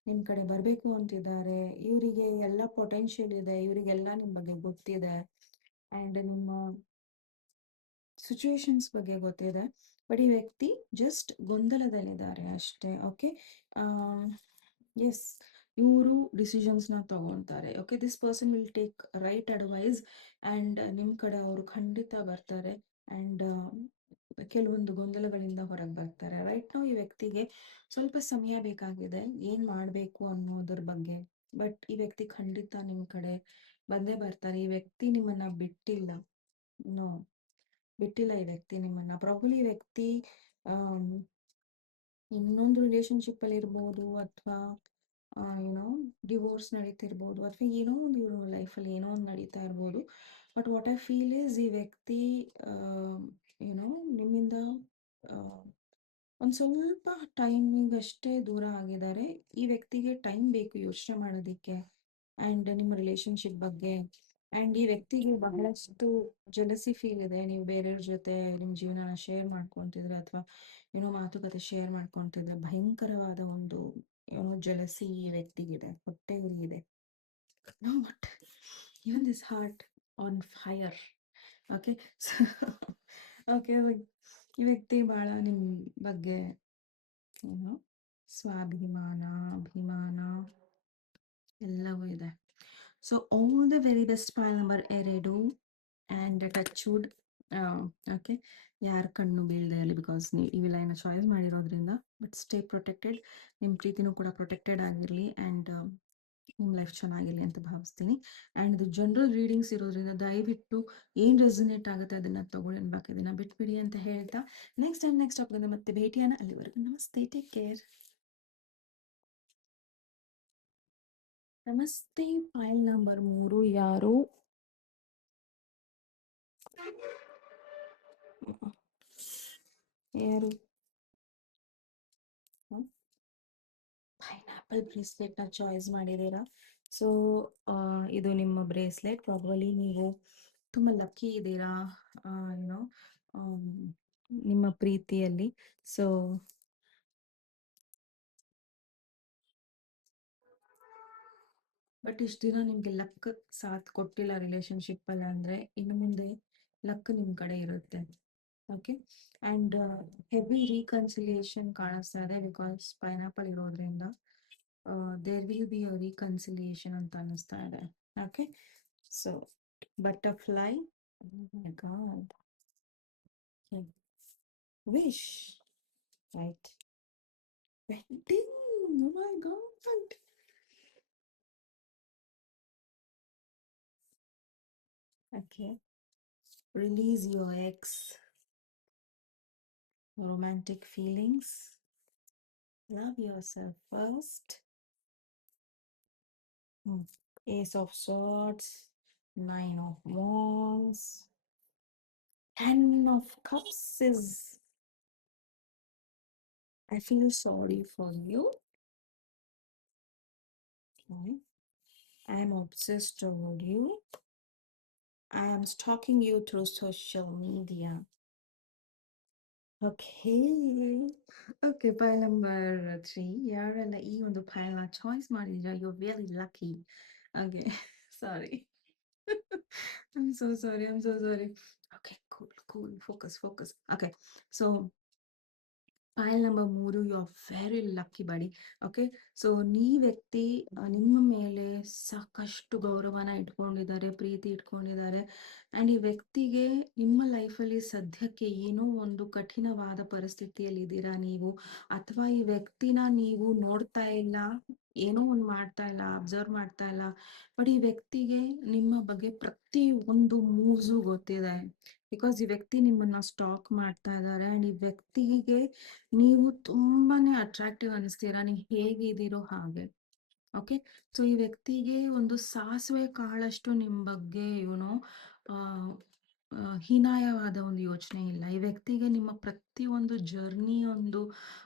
ನಿಮ್ಮ ಕಡೆ ಬರಬೇಕು ಅಂತಿದ್ದಾರೆ. ಇವರಿಗೆ ಎಲ್ಲ ಪೊಟೆನ್ಷಿಯಲ್ ಇದೆ, ಇವರಿಗೆಲ್ಲ ನಿಮ್ಮ ಬಗ್ಗೆ ಗೊತ್ತಿದೆ ಆ್ಯಂಡ್ ನಿಮ್ಮ ಸಿಚುವೇಶನ್ಸ್ ಬಗ್ಗೆ ಗೊತ್ತಿದೆ, ಬಟ್ ಈ ವ್ಯಕ್ತಿ ಜಸ್ಟ್ ಗೊಂದಲದಲ್ಲಿದ್ದಾರೆ ಅಷ್ಟೇ. ಓಕೆ, ಎಸ್, ಇವರು ಡಿಸಿಷನ್ಸ್ನ ತಗೊತಾರೆ. Okay, this person will take right advice and ನಿಮ್ಮ ಕಡೆ ಅವರು ಖಂಡಿತ ಬರ್ತಾರೆ ಆ್ಯಂಡ್ ಕೆಲವೊಂದು ಗೊಂದಲಗಳಿಂದ ಹೊರಗೆ ಬರ್ತಾರೆ. ರೈಟ್ ನಾವು ಈ ವ್ಯಕ್ತಿಗೆ ಸ್ವಲ್ಪ ಸಮಯ ಬೇಕಾಗಿದೆ ಏನು ಮಾಡಬೇಕು ಅನ್ನೋದ್ರ ಬಗ್ಗೆ, ಬಟ್ ಈ ವ್ಯಕ್ತಿ ಖಂಡಿತ ನಿಮ್ಮ ಕಡೆ ಬಂದೇ ಬರ್ತಾರೆ. ಈ ವ್ಯಕ್ತಿ ನಿಮ್ಮನ್ನ ಬಿಟ್ಟಿಲ್ಲ, ನೋ, ಬಿಟ್ಟಿಲ್ಲ ಈ ವ್ಯಕ್ತಿ ನಿಮ್ಮನ್ನ. ಪ್ರಾಬಲಿ ಈ ವ್ಯಕ್ತಿ ಇನ್ನೊಂದು ರಿಲೇಶನ್ಶಿಪ್ ಅಲ್ಲಿ ಇರ್ಬೋದು, ಅಥವಾ ಏನೋ ಡಿವೋರ್ಸ್ ನಡೀತಿರ್ಬೋದು, ಅಥವಾ ಏನೋ ಒಂದು ಇವ್ರ ಲೈಫಲ್ಲಿ ಏನೋ ಒಂದು ನಡೀತಾ ಇರ್ಬೋದು. But what I feel is ಈ ವ್ಯಕ್ತಿ ಏನೋ ನಿಮ್ಮಿಂದ ಒಂದು ಸ್ವಲ್ಪ ಟೈಮಿಗಷ್ಟೇ ದೂರ ಆಗಿದ್ದಾರೆ. ಈ ವ್ಯಕ್ತಿಗೆ ಟೈಮ್ ಬೇಕು ಯೋಚನೆ ಮಾಡೋದಕ್ಕೆ ಆ್ಯಂಡ್ ನಿಮ್ಮ ರಿಲೇಶನ್ಶಿಪ್ ಬಗ್ಗೆ. ಆ್ಯಂಡ್ ಈ ವ್ಯಕ್ತಿಗೆ ಬಹಳಷ್ಟು ಜಲಸಿ ಫೀಲ್ ಇದೆ, ನೀವು ಬೇರೆಯವ್ರ ಜೊತೆ ನಿಮ್ಮ ಜೀವನನ ಶೇರ್ ಮಾಡ್ಕೊತಿದ್ರೆ ಅಥವಾ ಏನೋ ಮಾತುಕತೆ ಶೇರ್ ಮಾಡ್ಕೊತಿದ್ರೆ ಭಯಂಕರವಾದ ಒಂದು ಏನೋ ಜಲಸಿ ಈ ವ್ಯಕ್ತಿಗಿದೆ, ಹೊಟ್ಟೆ ಉರಿ ಇದೆ. No, but even this heart on fire. Okay, okay, ಈ ವ್ಯಕ್ತಿ ಭಾಳ ನಿಮ್ಮ ಬಗ್ಗೆ ಏನು ಸ್ವಾಭಿಮಾನ, ಅಭಿಮಾನ ಎಲ್ಲವೂ ಇದೆ. So all the very best file number 2 and touch wood. Okay, ಯಾರ ಕಣ್ಣು ಬೀಳದೆ ಅಲ್ಲಿ, ಬಿಕಾಸ್ ನೀವು ಈ ಲೈನ ಚಾಯ್ಸ್ ಮಾಡಿರೋದ್ರಿಂದ. ಬಟ್ ಸ್ಟೇ ಪ್ರೊಟೆಕ್ಟೆಡ್, ನಿಮ್ಮ ಪ್ರೀತಿನೂ ಕೂಡ ಪ್ರೊಟೆಕ್ಟೆಡ್ ಆಗಿರಲಿ ಆ್ಯಂಡ್ ನಿಮ್ಮ ಲೈಫ್ ಚೆನ್ನಾಗಿರಲಿ ಅಂತ ಭಾವಿಸ್ತೀನಿ. ಆ್ಯಂಡ್ ಇದು ಜನರಲ್ ರೀಡಿಂಗ್ಸ್ ಇರೋದ್ರಿಂದ ದಯವಿಟ್ಟು ಏನು ರೆಸನೇಟ್ ಆಗುತ್ತೆ ಅದನ್ನು ತಗೊಳ್ಳಿ, ಬಾಕಿ ಇದನ್ನು ಬಿಟ್ಬಿಡಿ ಅಂತ ಹೇಳ್ತಾ ನೆಕ್ಸ್ಟ್ ಅಪ್ಗಂದ ಮತ್ತೆ ಭೇಟಿಯಾನ. ಅಲ್ಲಿವರೆಗೂ ನಮಸ್ತೆ, ಟೇಕ್ ಕೇರ್. ನಮಸ್ತೆ, ಫೈಲ್ ನಂಬರ್ 3 ಯಾರು? ಯಾರು? ಪೈನಾಪಲ್ ಬ್ರೇಸ್ಲೆಟ್ನ ಚಾಯ್ಸ್ ಮಾಡಿದ್ದೀರಾ. ಸೊ ಇದು ನಿಮ್ಮ ಬ್ರೇಸ್ಲೆಟ್. ಪ್ರಾಬಲಿ ನೀವು ತುಂಬ ಲಕ್ಕಿ ಇದ್ದೀರಾ ಏನೋ ನಿಮ್ಮ ಪ್ರೀತಿಯಲ್ಲಿ. ಸೊ ಬಟ್ ಇಷ್ಟು ದಿನ ನಿಮಗೆ ಲಕ್ ಸಾಥ್ ಕೊಟ್ಟಿಲ್ಲ ರಿಲೇಶನ್ಶಿಪ್ಪಲ್ಲಿ, ಅಂದರೆ ಇನ್ನು ಮುಂದೆ ಲಕ್ ನಿಮ್ಮ ಕಡೆ ಇರುತ್ತೆ. ಓಕೆ, ಆ್ಯಂಡ್ ಹೆವಿ ರೀಕನ್ಸಿಲಿಯೇಷನ್ ಕಾಣಿಸ್ತಾ ಇದೆ, ಬಿಕಾಸ್ ಪೈನಾಪಲ್ ಇರೋದ್ರಿಂದ there will be a reconciliation ಅಂತ ಅನ್ನಿಸ್ತಾ ಇದೆ. Okay, so butterfly, my God, wish, right, wedding, my god. Okay, release your ex, romantic feelings, love yourself first. Ace of Swords, 9 of Wands, 10 of Cups is I feel sorry for you. Okay. I am obsessed over you. I am stalking you through social media. Okay. Okay, pile number 3 ಯಾರೆಲ್ಲ ಈ ಒಂದು ಪೈಲ್‌ನ choice ಮಾಡಿದ್ದೀರಾ, you are really lucky. Okay. Sorry. I am so sorry, I am so sorry. Okay, cool, cool, focus, focus. Okay. So pile number 3, you are very lucky buddy. Okay. So ಈ ವ್ಯಕ್ತಿ ನಿಮ್ಮ ಮೇಲೆ ಸಾಕಷ್ಟು ಗೌರವನ ಇಟ್ಕೊಂಡಿದ್ದಾರೆ, ಪ್ರೀತಿ ಇಟ್ಕೊಂಡಿದ್ದಾರೆ. And ಈ ವ್ಯಕ್ತಿಗೆ ನಿಮ್ಮ ಲೈಫಲ್ಲಿ ಸದ್ಯಕ್ಕೆ ಏನೋ ಒಂದು ಕಠಿಣವಾದ ಪರಿಸ್ಥಿತಿಯಲ್ಲಿ ಇದ್ದೀರಾ ನೀವು, ಅಥವಾ ಈ ವ್ಯಕ್ತಿನ ನೀವು ನೋಡ್ತಾ ಇಲ್ಲ, ಏನೋ ಒಂದು ಮಾಡ್ತಾ ಇಲ್ಲ, ಅಬ್ಸರ್ವ್ ಮಾಡ್ತಾ ಇಲ್ಲ. ಬಟ್ ಈ ವ್ಯಕ್ತಿಗೆ ನಿಮ್ಮ ಬಗ್ಗೆ ಪ್ರತಿ ಒಂದು ಮೂವ್ಸು ಗೊತ್ತಿದೆ. ಬಿಕಾಸ್ ಈ ವ್ಯಕ್ತಿ ನಿಮ್ಮನ್ನ ಸ್ಟಾಕ್ ಮಾಡ್ತಾ ಇದ್ದಾರೆ. ಆ್ಯಂಡ್ ಈ ವ್ಯಕ್ತಿಗೆ ನೀವು ತುಂಬಾನೇ ಅಟ್ರಾಕ್ಟಿವ್ ಅನಿಸ್ತೀರಾ, ನೀವು ಹೇಗಿದ್ದೀರೋ ಹಾಗೆ. ಓಕೆ. ಸೊ ಈ ವ್ಯಕ್ತಿಗೆ ಒಂದು ಸಾಸಿವೆ ಕಾಳಷ್ಟು ನಿಮ್ಮ ಬಗ್ಗೆ ಏನೋ ಹೀನಾಯವಾದ ಒಂದು ಯೋಚನೆ ಇಲ್ಲ. ಈ ವ್ಯಕ್ತಿಗೆ ನಿಮ್ಮ ಪ್ರತಿಯೊಂದು ಜರ್ನಿ, ಒಂದು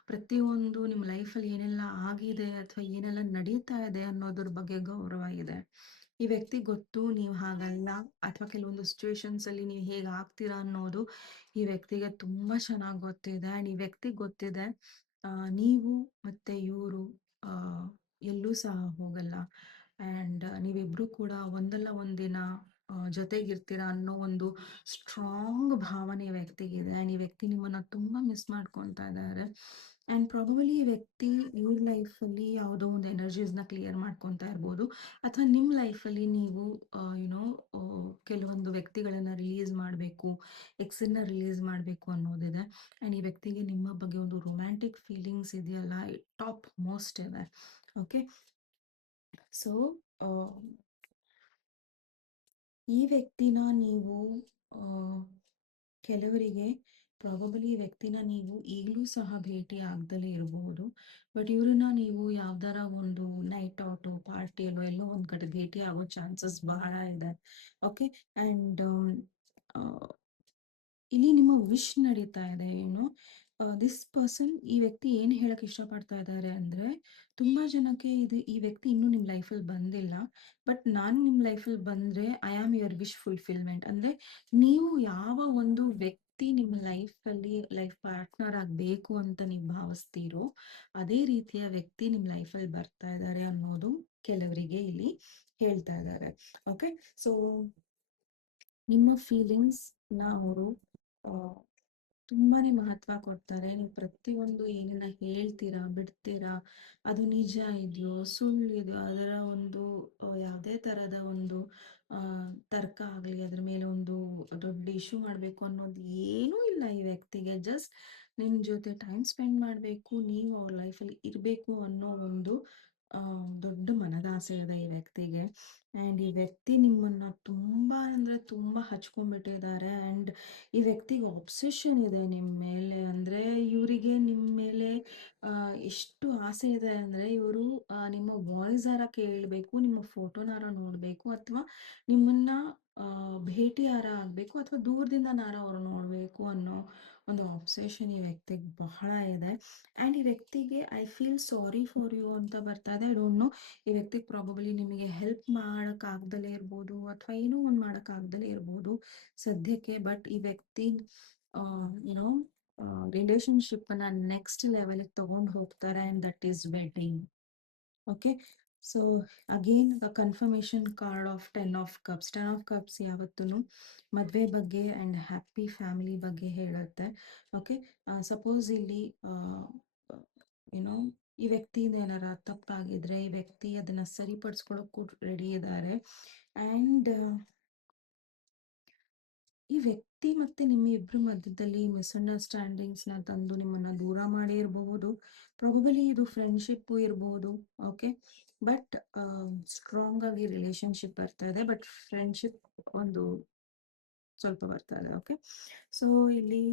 ಪ್ರತಿಯೊಂದು ನಿಮ್ಮ ಲೈಫಲ್ಲಿ ಏನೆಲ್ಲ ಆಗಿದೆ ಅಥವಾ ಏನೆಲ್ಲ ನಡೀತಾ ಇದೆ ಅನ್ನೋದ್ರ ಬಗ್ಗೆ ಗೌರವ ಇದೆ. ಈ ವ್ಯಕ್ತಿ ಗೊತ್ತು ನೀವು ಹಾಗಲ್ಲ, ಅಥವಾ ಕೆಲವೊಂದು ಸಿಚುವೇಶನ್ಸ್ ಅಲ್ಲಿ ನೀವು ಹೇಗೆ ಆಗ್ತೀರಾ ಅನ್ನೋದು ಈ ವ್ಯಕ್ತಿಗೆ ತುಂಬಾ ಚೆನ್ನಾಗಿ ಗೊತ್ತಿದೆ. ಆ್ಯಂಡ್ ಈ ವ್ಯಕ್ತಿಗೆ ಗೊತ್ತಿದೆ ನೀವು ಮತ್ತೆ ಇವರು ಎಲ್ಲೂ ಸಹ ಹೋಗಲ್ಲ. ಆ್ಯಂಡ್ ನೀವಿಬ್ರು ಕೂಡ ಒಂದಲ್ಲ ಒಂದಿನ ಜೊತೆಗಿರ್ತೀರಾ ಅನ್ನೋ ಒಂದು ಸ್ಟ್ರಾಂಗ್ ಭಾವನೆ ಈ ವ್ಯಕ್ತಿಗಿದೆ. ಆ್ಯಂಡ್ ಈ ವ್ಯಕ್ತಿ ನಿಮ್ಮನ್ನ ತುಂಬಾ ಮಿಸ್ ಮಾಡ್ಕೊತಾ ಇದ್ದಾರೆ. ಆ್ಯಂಡ್ ಪ್ರಾಬಬಲಿ ಈ ವ್ಯಕ್ತಿ ಇವ್ರ ಲೈಫಲ್ಲಿ ಯಾವುದೋ ಒಂದು ಎನರ್ಜೀಸ್ನ ಕ್ಲಿಯರ್ ಮಾಡ್ಕೊತಾ ಇರ್ಬೋದು, ಅಥವಾ ನಿಮ್ಮ ಲೈಫಲ್ಲಿ ನೀವು ಯುನೋ ಕೆಲವೊಂದು ವ್ಯಕ್ತಿಗಳನ್ನ ರಿಲೀಸ್ ಮಾಡಬೇಕು, ಎಕ್ಸನ್ನ ರಿಲೀಸ್ ಮಾಡಬೇಕು ಅನ್ನೋದಿದೆ. ಆ್ಯಂಡ್ ಈ ವ್ಯಕ್ತಿಗೆ ನಿಮ್ಮ ಬಗ್ಗೆ ಒಂದು ರೊಮ್ಯಾಂಟಿಕ್ ಫೀಲಿಂಗ್ಸ್ ಇದೆಯಲ್ಲ, ಟಾಪ್ ಮೋಸ್ಟ್ ಇದೆ. ಓಕೆ. ಸೊ ಈ ವ್ಯಕ್ತಿನ ನೀವು ಆ, ಕೆಲವರಿಗೆ ಪ್ರಾಬಬಲಿ ಈ ವ್ಯಕ್ತಿನ ನೀವು ಈಗಲೂ ಸಹ ಭೇಟಿ ಆಗ್ದಲೇ ಇರಬಹುದು. ಬಟ್ ಇವ್ರನ್ನ ನೀವು ಯಾವ್ದಾರ ಒಂದು ನೈಟ್ ಔಟು, ಪಾರ್ಟಿಯಲ್ಲೋ ಎಲ್ಲೋ ಒಂದು ಕಡೆ ಭೇಟಿ ಆಗೋ ಚಾನ್ಸಸ್ ಬಹಳ ಇದೆ. ಓಕೆ. ಆ್ಯಂಡ್ ಇಲ್ಲಿ ನಿಮ್ಮ ವಿಶ್ ನಡೀತಾ ಇದೆ ಏನು, ದಿಸ್ ಪರ್ಸನ್, ಈ ವ್ಯಕ್ತಿ ಏನು ಹೇಳಕ್ ಇಷ್ಟಪಡ್ತಾ ಇದ್ದಾರೆ ಅಂದರೆ, ತುಂಬ ಜನಕ್ಕೆ ಈ ವ್ಯಕ್ತಿ ಇನ್ನೂ ನಿಮ್ಮ ಲೈಫಲ್ಲಿ ಬಂದಿಲ್ಲ. ಬಟ್ ನಾನು ನಿಮ್ಮ ಲೈಫಲ್ಲಿ ಬಂದರೆ I am your wish fulfilment. ಅಂದರೆ ನೀವು ಯಾವ ಒಂದು ವ್ಯಕ್ತಿ ನಿಮ್ಮ ಲೈಫಲ್ಲಿ ಲೈಫ್ ಪಾರ್ಟ್ನರ್ ಆಗಬೇಕು ಅಂತ ನೀವು ಭಾವಿಸ್ತೀರೋ, ಅದೇ ರೀತಿಯ ವ್ಯಕ್ತಿ ನಿಮ್ಮ ಲೈಫಲ್ಲಿ ಬರ್ತಾ ಇದ್ದಾರೆ ಅನ್ನೋದು ಕೆಲವರಿಗೆ ಇಲ್ಲಿ ಹೇಳ್ತಾ ಇದ್ದಾರೆ. ಓಕೆ. ಸೊ ನಿಮ್ಮ ಫೀಲಿಂಗ್ಸ್ನ ಅವರು ತುಂಬಾನೇ ಮಹತ್ವ ಕೊಡ್ತಾರೆ. ನೀವು ಪ್ರತಿಯೊಂದು ಏನನ್ನ ಹೇಳ್ತೀರಾ, ಬಿಡ್ತೀರಾ, ಅದು ನಿಜ ಇದೆಯೋ, ಸುಳ್ಳಿದೆಯೋ, ಅದರ ಒಂದು ಯಾವುದೇ ಥರದ ಒಂದು ತರ್ಕ ಆಗಲಿ, ಅದ್ರ ಮೇಲೆ ಒಂದು ದೊಡ್ಡ ಇಶ್ಯೂ ಮಾಡಬೇಕು ಅನ್ನೋದು ಏನೂ ಇಲ್ಲ ಈ ವ್ಯಕ್ತಿಗೆ. ಜಸ್ಟ್ ನಿಮ್ಮ ಜೊತೆ ಟೈಮ್ ಸ್ಪೆಂಡ್ ಮಾಡಬೇಕು, ನೀವು ಅವ್ರ ಲೈಫಲ್ಲಿ ಇರಬೇಕು ಅನ್ನೋ ಒಂದು ದೊಡ್ಡ ಮನದಾಸೆ ಇದೆ ಈ ವ್ಯಕ್ತಿಗೆ. ಆ್ಯಂಡ್ ಈ ವ್ಯಕ್ತಿ ನಿಮ್ಮನ್ನು ತುಂಬ ಅಂದರೆ ತುಂಬ ಹಚ್ಕೊಂಡ್ಬಿಟ್ಟಿದ್ದಾರೆ. ಆ್ಯಂಡ್ ಈ ವ್ಯಕ್ತಿಗೆ ಅಬ್ಸೆಷನ್ ಇದೆ ನಿಮ್ಮ ಮೇಲೆ. ಅಂದರೆ ಇವರಿಗೆ ನಿಮ್ಮ ಮೇಲೆ ಎಷ್ಟು ಆಸೆ ಇದೆ ಅಂದರೆ, ಇವರು ನಿಮ್ಮ ವಾಯ್ಸಾರ ಕೇಳಬೇಕು, ನಿಮ್ಮ ಫೋಟೋನಾರ ನೋಡಬೇಕು, ಅಥವಾ ನಿಮ್ಮನ್ನ ಭೇಟಿಯಾರ ಆಗಬೇಕು, ಅಥವಾ ದೂರದಿಂದನಾರ ಅವ್ರು ನೋಡಬೇಕು ಅನ್ನೋ ಒಂದು ಅಬ್ಸೆಷನ್ ಈ ವ್ಯಕ್ತಿಗೆ ಬಹಳ ಇದೆ. ಆ್ಯಂಡ್ ಈ ವ್ಯಕ್ತಿಗೆ I feel sorry for you ಅಂತ ಬರ್ತಾ ಇದೆ. ಐ ಡೋಂಟ್ ನೋ, ಈ ವ್ಯಕ್ತಿಗೆ ಪ್ರಾಬಬಲಿ ನಿಮಗೆ ಹೆಲ್ಪ್ ಮಾಡೋಕ್ಕಾಗ್ದಲೇ ಇರ್ಬೋದು, ಅಥವಾ ಏನೋ ಒಂದು ಮಾಡೋಕ್ಕಾಗ್ದಲೇ ಇರ್ಬೋದು ಸದ್ಯಕ್ಕೆ. ಬಟ್ ಈ ವ್ಯಕ್ತಿ ಯುನೋ ರಿಲೇಶನ್ಶಿಪ್ಪನ್ನು ನೆಕ್ಸ್ಟ್ ಲೆವೆಲ್ಗೆ ತೊಗೊಂಡು ಹೋಗ್ತಾರೆ, and that is wedding. Okay. So again the confirmation card of 10 of cups. 10 of cups ಯಾವತ್ತೂ ಮದುವೆ ಬಗ್ಗೆ ಆ್ಯಂಡ್ ಹ್ಯಾಪಿ ಫ್ಯಾಮಿಲಿ ಬಗ್ಗೆ ಹೇಳುತ್ತೆ. ಓಕೆ. ಸಪೋಸ್ ಇಲ್ಲಿ ಏನೋ ಈ ವ್ಯಕ್ತಿಯಿಂದ ಏನಾರ ತಪ್ಪಾಗಿದ್ರೆ, ಈ ವ್ಯಕ್ತಿ ಅದನ್ನು ಸರಿಪಡಿಸ್ಕೊಳ್ಳೋಕ್ಕೂ ರೆಡಿ ಇದ್ದಾರೆ. ಆ್ಯಂಡ್ ಈ ವ್ಯಕ್ತಿ ಮತ್ತೆ ನಿಮ್ಮ ಇಬ್ಬರ ಮಧ್ಯದಲ್ಲಿ ಮಿಸ್ಅಂಡರ್ಸ್ಟ್ಯಾಂಡಿಂಗ್ಸ್ನ ತಂದು ನಿಮ್ಮನ್ನ ದೂರ ಮಾಡಿ ಇರಬಹುದು. ಪ್ರಾಬಬಲಿ ಇದು ಫ್ರೆಂಡ್ಶಿಪ್ಪು ಇರಬಹುದು. ಓಕೆ. ಬಟ್ ಸ್ಟ್ರಾಂಗ್ ಆಗಿ ರಿಲೇಶನ್ಶಿಪ್ ಬರ್ತಾ ಇದೆ, ಬಟ್ ಫ್ರೆಂಡ್ಶಿಪ್ ಒಂದು ಸ್ವಲ್ಪ ಬರ್ತಾ ಇದೆ. ಓಕೆ. ಸೊ ಇಲ್ಲಿ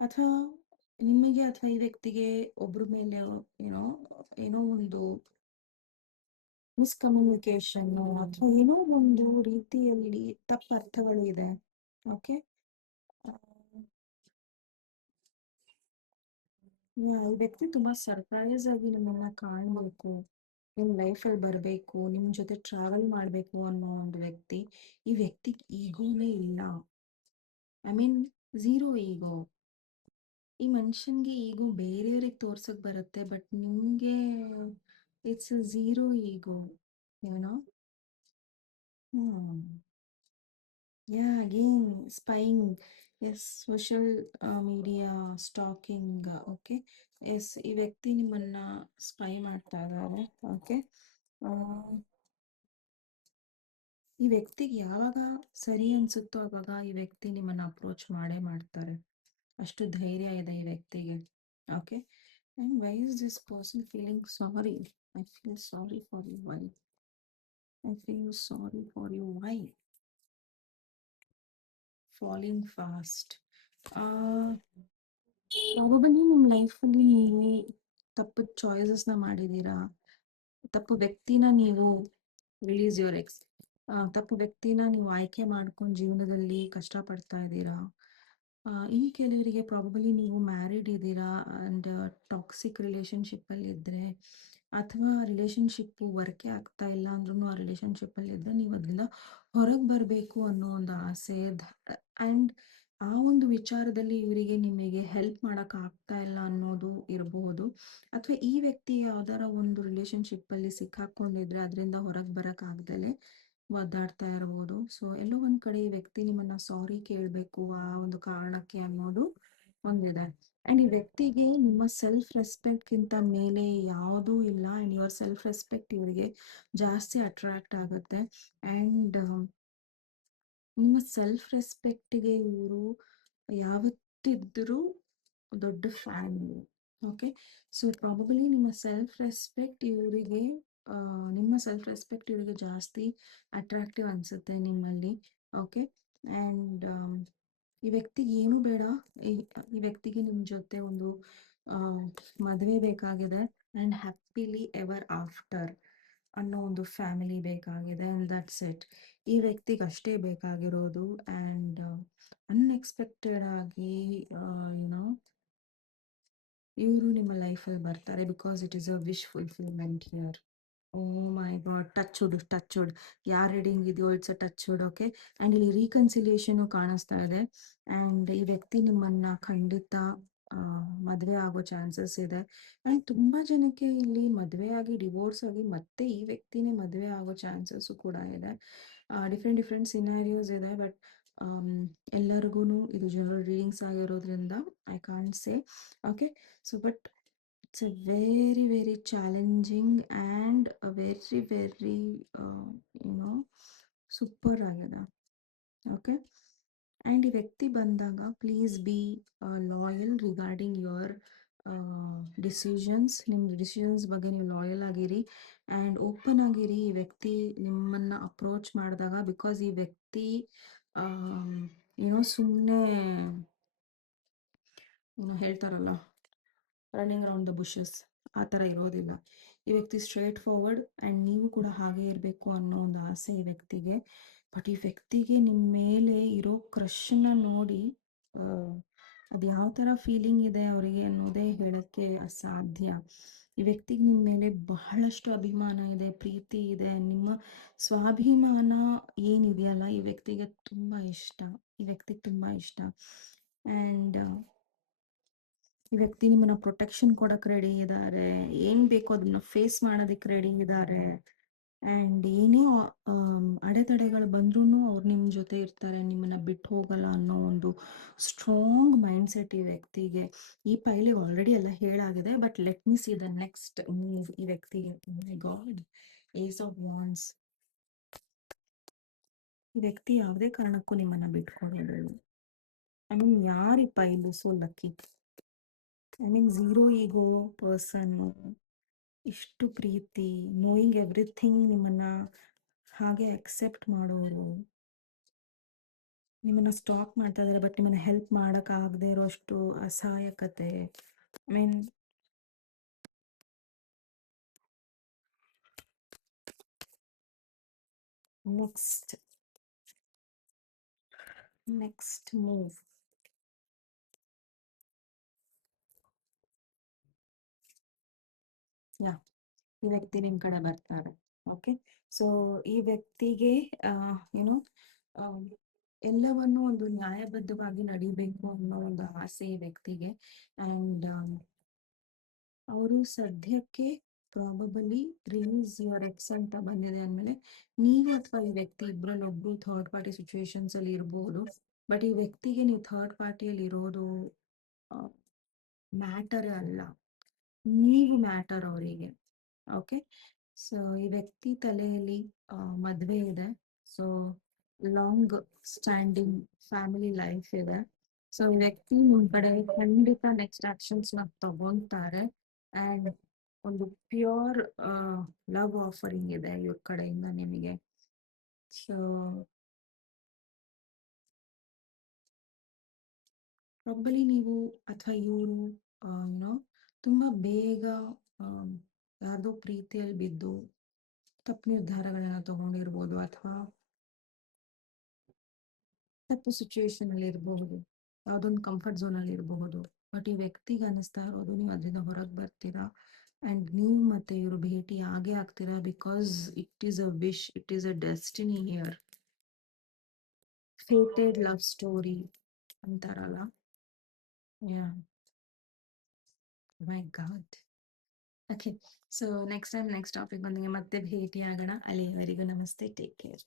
ಅಥವಾ ನಿಮಗೆ ಅಥವಾ ಈ ವ್ಯಕ್ತಿಗೆ ಒಬ್ರ ಮೇಲೆ ಏನೋ ಏನೋ ಒಂದು ಮಿಸ್ಕಮ್ಯುನಿಕೇಶನ್ ಅಥವಾ ಏನೋ ಒಂದು ರೀತಿಯಲ್ಲಿ ತಪ್ಪು ಅರ್ಥಗಳು ಇದೆ. ಓಕೆ. ಈ ವ್ಯಕ್ತಿ ತುಂಬಾ ಸರ್ಪ್ರೈಸ್ ಆಗಿ ನಿಮ್ಮನ್ನ ಕಾಣಬೇಕು, ನಿಮ್ಮ ಲೈಫಲ್ಲಿ ಬರಬೇಕು, ನಿಮ್ಮ ಜೊತೆ ಟ್ರಾವೆಲ್ ಮಾಡಬೇಕು ಅನ್ನೋ ಒಂದು ವ್ಯಕ್ತಿ. ಈ ವ್ಯಕ್ತಿಗೆ ಈಗೋನೇ ಇಲ್ಲ. ಐ ಮೀನ್ ಝೀರೋ ಈಗೋ. ಈ ಮನುಷ್ಯನ್ಗೆ ಈಗೋ ಬೇರೆಯವ್ರಿಗೆ ತೋರ್ಸಕ್ ಬರುತ್ತೆ, ಬಟ್ ನಿಮ್ಗೆ ಇಟ್ಸ್ ಝೀರೋ ಈಗೋ, ಏನೋ. Hmm. Yeah, again, spying. Yes, social media stalking. Okay. Yes, ಈ ವ್ಯಕ್ತಿ ನಿಮ್ಮನ್ನ ಸ್ಪೈ ಮಾಡ್ತಾ ಇದ್ದಾರೆ. ಓಕೆ. ಈ ವ್ಯಕ್ತಿಗೆ ಯಾವಾಗ ಸರಿ ಅನ್ಸುತ್ತೋ ಅವಾಗ ಈ ವ್ಯಕ್ತಿ ನಿಮ್ಮನ್ನ ಅಪ್ರೋಚ್ ಮಾಡೇ ಮಾಡ್ತಾರೆ. ಅಷ್ಟು ಧೈರ್ಯ ಇದೆ ಈ ವ್ಯಕ್ತಿಗೆ. Okay. And why is this person feeling sorry? I feel sorry for you. Why? I feel sorry for you. Why? Falling fast. Probably ನಿಮ್ಮ ಲೈಫಲ್ಲಿ ನೀವು ತಪ್ಪು ಚಾಯ್ಸಸ್ನ ಮಾಡಿದ್ದೀರಾ. ತಪ್ಪು ವ್ಯಕ್ತಿನ ನೀವು ರಿಲೀಸ್ ಯುವರ್ ಎಕ್ಸ್ ತಪ್ಪು ವ್ಯಕ್ತಿನ ನೀವು ಆಯ್ಕೆ ಮಾಡ್ಕೊಂಡು ಜೀವನದಲ್ಲಿ ಕಷ್ಟಪಡ್ತಾ ಇದ್ದೀರಾ. ಇನ್ನು ಕೆಲವರಿಗೆ ಪ್ರಾಬಬಲಿ ನೀವು ಮ್ಯಾರಿಡ್ ಇದ್ದೀರಾ ಆ್ಯಂಡ್ ಟಾಕ್ಸಿಕ್ ರಿಲೇಷನ್ಶಿಪ್ಪಲ್ಲಿ ಇದ್ದರೆ, ಅಥವಾ ರಿಲೇಷನ್ಶಿಪ್ಪು ವರ್ಕೇ ಆಗ್ತಾ ಇಲ್ಲ ಅಂದ್ರೂ ಆ ರಿಲೇಷನ್ಶಿಪ್ಪಲ್ಲಿ ಇದ್ದರೆ ನೀವು ಅದರಿಂದ ಹೊರಗೆ ಬರಬೇಕು ಅನ್ನೋ ಒಂದು ಆಸೆ. ಆ್ಯಂಡ್ ಆ ಒಂದು ವಿಚಾರದಲ್ಲಿ ಇವರಿಗೆ ನಿಮಗೆ ಹೆಲ್ಪ್ ಆಗ್ತಾ ಇಲ್ಲ ಅನ್ನೋದು ಇರಬಹುದು. ಅಥವಾ ಈ ವ್ಯಕ್ತಿ ಯಾವ್ದಾರ ಒಂದು ರಿಲೇಷನ್ಶಿಪ್ಪಲ್ಲಿ ಸಿಕ್ಕಾಕೊಂಡಿದ್ರೆ ಅದರಿಂದ ಹೊರಗೆ ಬರೋಕ್ಕಾಗ್ದಲೇ ಒದ್ದಾಡ್ತಾ ಇರ್ಬೋದು. ಸೊ ಎಲ್ಲೋ ಒಂದು ಕಡೆ ಈ ವ್ಯಕ್ತಿ ನಿಮ್ಮನ್ನ ಸಾರಿ ಕೇಳಬೇಕು ಆ ಒಂದು ಕಾರಣಕ್ಕೆ ಅನ್ನೋದು ಒಂದಿದೆ. ಆ್ಯಂಡ್ ಈ ವ್ಯಕ್ತಿಗೆ ನಿಮ್ಮ ಸೆಲ್ಫ್ ರೆಸ್ಪೆಕ್ಟ್ಗಿಂತ ಮೇಲೆ ಯಾವುದೂ ಇಲ್ಲ. ಆ್ಯಂಡ್ ಯುವರ್ ಸೆಲ್ಫ್ ರೆಸ್ಪೆಕ್ಟ್ ಇವರಿಗೆ ಜಾಸ್ತಿ ಅಟ್ರಾಕ್ಟ್ ಆಗುತ್ತೆ. ಆ್ಯಂಡ್ ನಿಮ್ಮ ಸೆಲ್ಫ್ ರೆಸ್ಪೆಕ್ಟ್ಗೆ ಇವರು ಯಾವತ್ತಿದ್ರೂ ದೊಡ್ಡ ಫ್ಯಾನ್ ಇವರು. ಓಕೆ. ಸೊ ಪ್ರಾಬಬಲಿ ನಿಮ್ಮ ಸೆಲ್ಫ್ ರೆಸ್ಪೆಕ್ಟ್ ಇವರಿಗೆ ಜಾಸ್ತಿ ಅಟ್ರಾಕ್ಟಿವ್ ಅನಿಸುತ್ತೆ ನಿಮ್ಮಲ್ಲಿ. ಓಕೆ. ಆ್ಯಂಡ್ ಈ ವ್ಯಕ್ತಿಗೆ ಏನೂ ಬೇಡ. ಈ ಈ ವ್ಯಕ್ತಿಗೆ ನಿಮ್ಮ ಜೊತೆ ಒಂದು ಮದುವೆ ಬೇಕಾಗಿದೆ ಆ್ಯಂಡ್ ಹ್ಯಾಪಿಲಿ ಎವರ್ ಆಫ್ಟರ್ ಅನ್ನೋ ಒಂದು ಫ್ಯಾಮಿಲಿ ಬೇಕಾಗಿದೆ. And that's it. ಈ ವ್ಯಕ್ತಿಗೆ ಅಷ್ಟೇ ಬೇಕಾಗಿರೋದು. ಆ್ಯಂಡ್ ಅನ್ಎಕ್ಸ್ಪೆಕ್ಟೆಡ್ ಆಗಿ ಯುನೋ ಇವರು ನಿಮ್ಮ ಲೈಫಲ್ಲಿ ಬರ್ತಾರೆ because it is a wish fulfilment here. Oh my God, touch wood. ಯಾರ್ ರೀಡಿಂಗ್ ಇದೆಯೋ it's a touch wood. Okay. And ಇಲ್ಲಿ ರೀಕನ್ಸಿಲಿಯೇಷನು ಕಾಣಿಸ್ತಾ ಇದೆ. ಆ್ಯಂಡ್ ಈ ವ್ಯಕ್ತಿ ನಿಮ್ಮನ್ನ ಖಂಡಿತ ಮದುವೆ ಆಗೋ ಚಾನ್ಸಸ್ ಇದೆ. ಆ್ಯಂಡ್ ತುಂಬ ಜನಕ್ಕೆ ಇಲ್ಲಿ ಮದುವೆ ಆಗಿ ಡಿವೋರ್ಸ್ ಆಗಿ ಮತ್ತೆ ಈ ವ್ಯಕ್ತಿನೇ ಮದುವೆ ಆಗೋ ಚಾನ್ಸಸ್ಸು ಕೂಡ ಇದೆ. ಡಿಫ್ರೆಂಟ್ ಸಿನಾರಿಯೋಸ್ ಇದೆ. ಬಟ್ ಎಲ್ಲರಿಗೂ ಇದು ಜನರಲ್ ರೀಡಿಂಗ್ಸ್ ಆಗಿರೋದ್ರಿಂದ I can't say. Okay. So but it's a very challenging and a very you know super ಆಗಿದೆ. ಓಕೆ. ಆ್ಯಂಡ್ ಈ ವ್ಯಕ್ತಿ ಬಂದಾಗ please be loyal regarding your decisions. ನಿಮ್ಮ ಡಿಸಿಷನ್ಸ್ ಬಗ್ಗೆ ನೀವು ಲಾಯಲ್ ಆಗಿರಿ ಆ್ಯಂಡ್ ಓಪನ್ ಆಗಿರಿ ಈ ವ್ಯಕ್ತಿ ನಿಮ್ಮನ್ನು ಅಪ್ರೋಚ್ ಮಾಡಿದಾಗ. ಬಿಕಾಸ್ ಈ ವ್ಯಕ್ತಿ ಸುಮ್ಮನೆ ಹೇಳ್ತಾರಲ್ಲ, ರನ್ನಿಂಗ್ ಅರೌಂಡ್ ದ ಬುಷಸ್ ಆ ಥರ ಇರೋದಿಲ್ಲ. ಈ ವ್ಯಕ್ತಿ ಸ್ಟ್ರೇಟ್ ಫಾರ್ವರ್ಡ್ ಆ್ಯಂಡ್ ನೀವು ಕೂಡ ಹಾಗೆ ಇರಬೇಕು ಅನ್ನೋ ಒಂದು ಆಸೆ ಈ ವ್ಯಕ್ತಿಗೆ. ಬಟ್ ಈ ವ್ಯಕ್ತಿಗೆ ನಿಮ್ಮ ಮೇಲೆ ಇರೋ ಕ್ರಶನ್ನ ನೋಡಿ ಅದು ಯಾವ ಥರ ಫೀಲಿಂಗ್ ಇದೆ ಅವರಿಗೆ ಅನ್ನೋದೇ ಹೇಳೋಕ್ಕೆ ಅಸಾಧ್ಯ. ಈ ವ್ಯಕ್ತಿಗೆ ನಿಮ್ಮ ಮೇಲೆ ಬಹಳಷ್ಟು ಅಭಿಮಾನ ಇದೆ, ಪ್ರೀತಿ ಇದೆ. ನಿಮ್ಮ ಸ್ವಾಭಿಮಾನ ಏನಿದೆಯಲ್ಲ ಈ ವ್ಯಕ್ತಿಗೆ ತುಂಬ ಇಷ್ಟ. ಈ ವ್ಯಕ್ತಿಗೆ ತುಂಬ ಇಷ್ಟ. ಆ್ಯಂಡ್ ಈ ವ್ಯಕ್ತಿ ನಿಮ್ಮನ್ನ ಪ್ರೊಟೆಕ್ಷನ್ ಕೊಡಕ್ಕೆ ರೆಡಿ ಇದ್ದಾರೆ. ಏನ್ ಬೇಕೋ ಅದನ್ನ ಫೇಸ್ ಮಾಡೋದಕ್ಕೆ ರೆಡಿ ಇದ್ದಾರೆ. ಆ್ಯಂಡ್ ಏನೇ ಅಡೆತಡೆಗಳು ಬಂದ್ರೂ ಅವ್ರು ನಿಮ್ಮ ಜೊತೆ ಇರ್ತಾರೆ, ನಿಮ್ಮನ್ನ ಬಿಟ್ಟು ಹೋಗಲ್ಲ ಅನ್ನೋ ಒಂದು ಸ್ಟ್ರಾಂಗ್ ಮೈಂಡ್ ಸೆಟ್ ಈ ವ್ಯಕ್ತಿಗೆ. ಈ ಪೈಲಿ ಆಲ್ರೆಡಿ ಎಲ್ಲ ಹೇಳಾಗಿದೆ. But let me see the next move ಈ ವ್ಯಕ್ತಿಗೆ. My god, ace of wands. ಈ ವ್ಯಕ್ತಿ ಯಾವುದೇ ಕಾರಣಕ್ಕೂ ನಿಮ್ಮನ್ನ ಬಿಟ್ಕೊಡೋದಿಲ್ಲ. ಐ ಮೀನ್ ಯಾರು ಈ pile so lucky. I mean zero ego ಪರ್ಸನ್ನು, ಇಷ್ಟು ಪ್ರೀತಿ, ನೋಯಿಂಗ್ ಎವ್ರಿಥಿಂಗ್, ನಿಮ್ಮನ್ನ ಹಾಗೆ ಅಕ್ಸೆಪ್ಟ್ ಮಾಡೋರು, ನಿಮ್ಮನ್ನ ಸ್ಟಾಕ್ ಮಾಡ್ತಾ ಇದ್ದಾರೆ ಬಟ್ ನಿಮ್ಮನ್ನ ಹೆಲ್ಪ್ ಮಾಡೋಕ್ಕಾಗದೇ ಇರೋಷ್ಟು ಅಸಹಾಯಕತೆ. I mean next move. Yeah, ಈ ವ್ಯಕ್ತಿ ನಿಮ್ಮ ಕಡೆ ಬರ್ತಾರೆ. ಓಕೆ. ಸೊ ಈ ವ್ಯಕ್ತಿಗೆ ಏನು ಎಲ್ಲವನ್ನು ಒಂದು ನ್ಯಾಯಬದ್ಧವಾಗಿ ನಡಿಬೇಕು ಅನ್ನೋ ಒಂದು ಆಸೆ ಈ ವ್ಯಕ್ತಿಗೆ. ಅಂಡ್ ಅವರು ಸದ್ಯಕ್ಕೆ ಪ್ರಾಬಬಲಿ ರಿಲೀಸ್ ಯುವರ್ ಎಕ್ಸ್ ಅಂತ ಬಂದಿದೆ ಅಂದ್ಮೇಲೆ ನೀವು ಅಥವಾ ಈ ವ್ಯಕ್ತಿ ಇಬ್ಬರಲ್ಲಿ ಒಬ್ರು ಥರ್ಡ್ ಪಾರ್ಟಿ ಸಿಚುವೇಶನ್ಸ್ ಅಲ್ಲಿ ಇರಬಹುದು. ಬಟ್ ಈ ವ್ಯಕ್ತಿಗೆ ನೀವು ಥರ್ಡ್ ಪಾರ್ಟಿಯಲ್ಲಿ ಇರೋದು ಮ್ಯಾಟರ್ ಅಲ್ಲ, ನೀವು ಮ್ಯಾಟರ್ ಅವರಿಗೆ. ಓಕೆ, ಸೊ ಈ ವ್ಯಕ್ತಿ ತಲೆಯಲ್ಲಿ ಮದುವೆ ಇದೆ. So long standing family life ಇದೆ. ಸೊ ಈ ವ್ಯಕ್ತಿ ನಿಮ್ ಕಡೆ ಖಂಡಿತ ನೆಕ್ಸ್ಟ್ ಆಕ್ಷನ್ಸ್ ನ ತಗೊಂತಾರೆ. ಅಂಡ್ ಒಂದು ಪ್ಯೂರ್ ಲವ್ ಆಫರಿಂಗ್ ಇದೆ ಇವ್ರ ಕಡೆಯಿಂದ ನಿಮಗೆ. ಸೊ ಪ್ರಾಬಲಿ ನೀವು ಅಥವಾ ಇವರು ಏನೋ ತುಂಬಾ ಬೇಗ ಯಾರ್ದೋ ಪ್ರೀತಿಯಲ್ಲಿ ಬಿದ್ದು ತಪ್ಪು ನಿರ್ಧಾರಗಳನ್ನ ತಗೊಂಡಿರ್ಬೋದು, ಅಥವಾ ತಪ್ಪು ಸಿಚುವೇಶನ್ ಅಲ್ಲಿ ಇರಬಹುದು, ಯಾವ್ದೊಂದು ಕಂಫರ್ಟ್ ಝೋನ್ ಅಲ್ಲಿ ಇರಬಹುದು. ಬಟ್ ಈ ವ್ಯಕ್ತಿಗೆ ಅನಿಸ್ತಾ ಇರೋದು ನೀವು ಅದರಿಂದ ಹೊರಗೆ ಬರ್ತೀರಾ ಅಂಡ್ ನೀವು ಮತ್ತೆ ಇವರು ಭೇಟಿ ಆಗೇ ಆಗ್ತೀರಾ. Because it is a wish, it is a destiny here. Fated love story ಅಂತಾರಲ್ಲ. Yeah, my god. Okay, so next time next topic ಬಂದಿಗೆ ಮತ್ತೆ ಭೇಟಿ ಆಗೋಣ. ಅಲ್ಲಿಯವರೆಗೂ ನಮಸ್ತೆ, ಟೇಕ್ ಕೇರ್.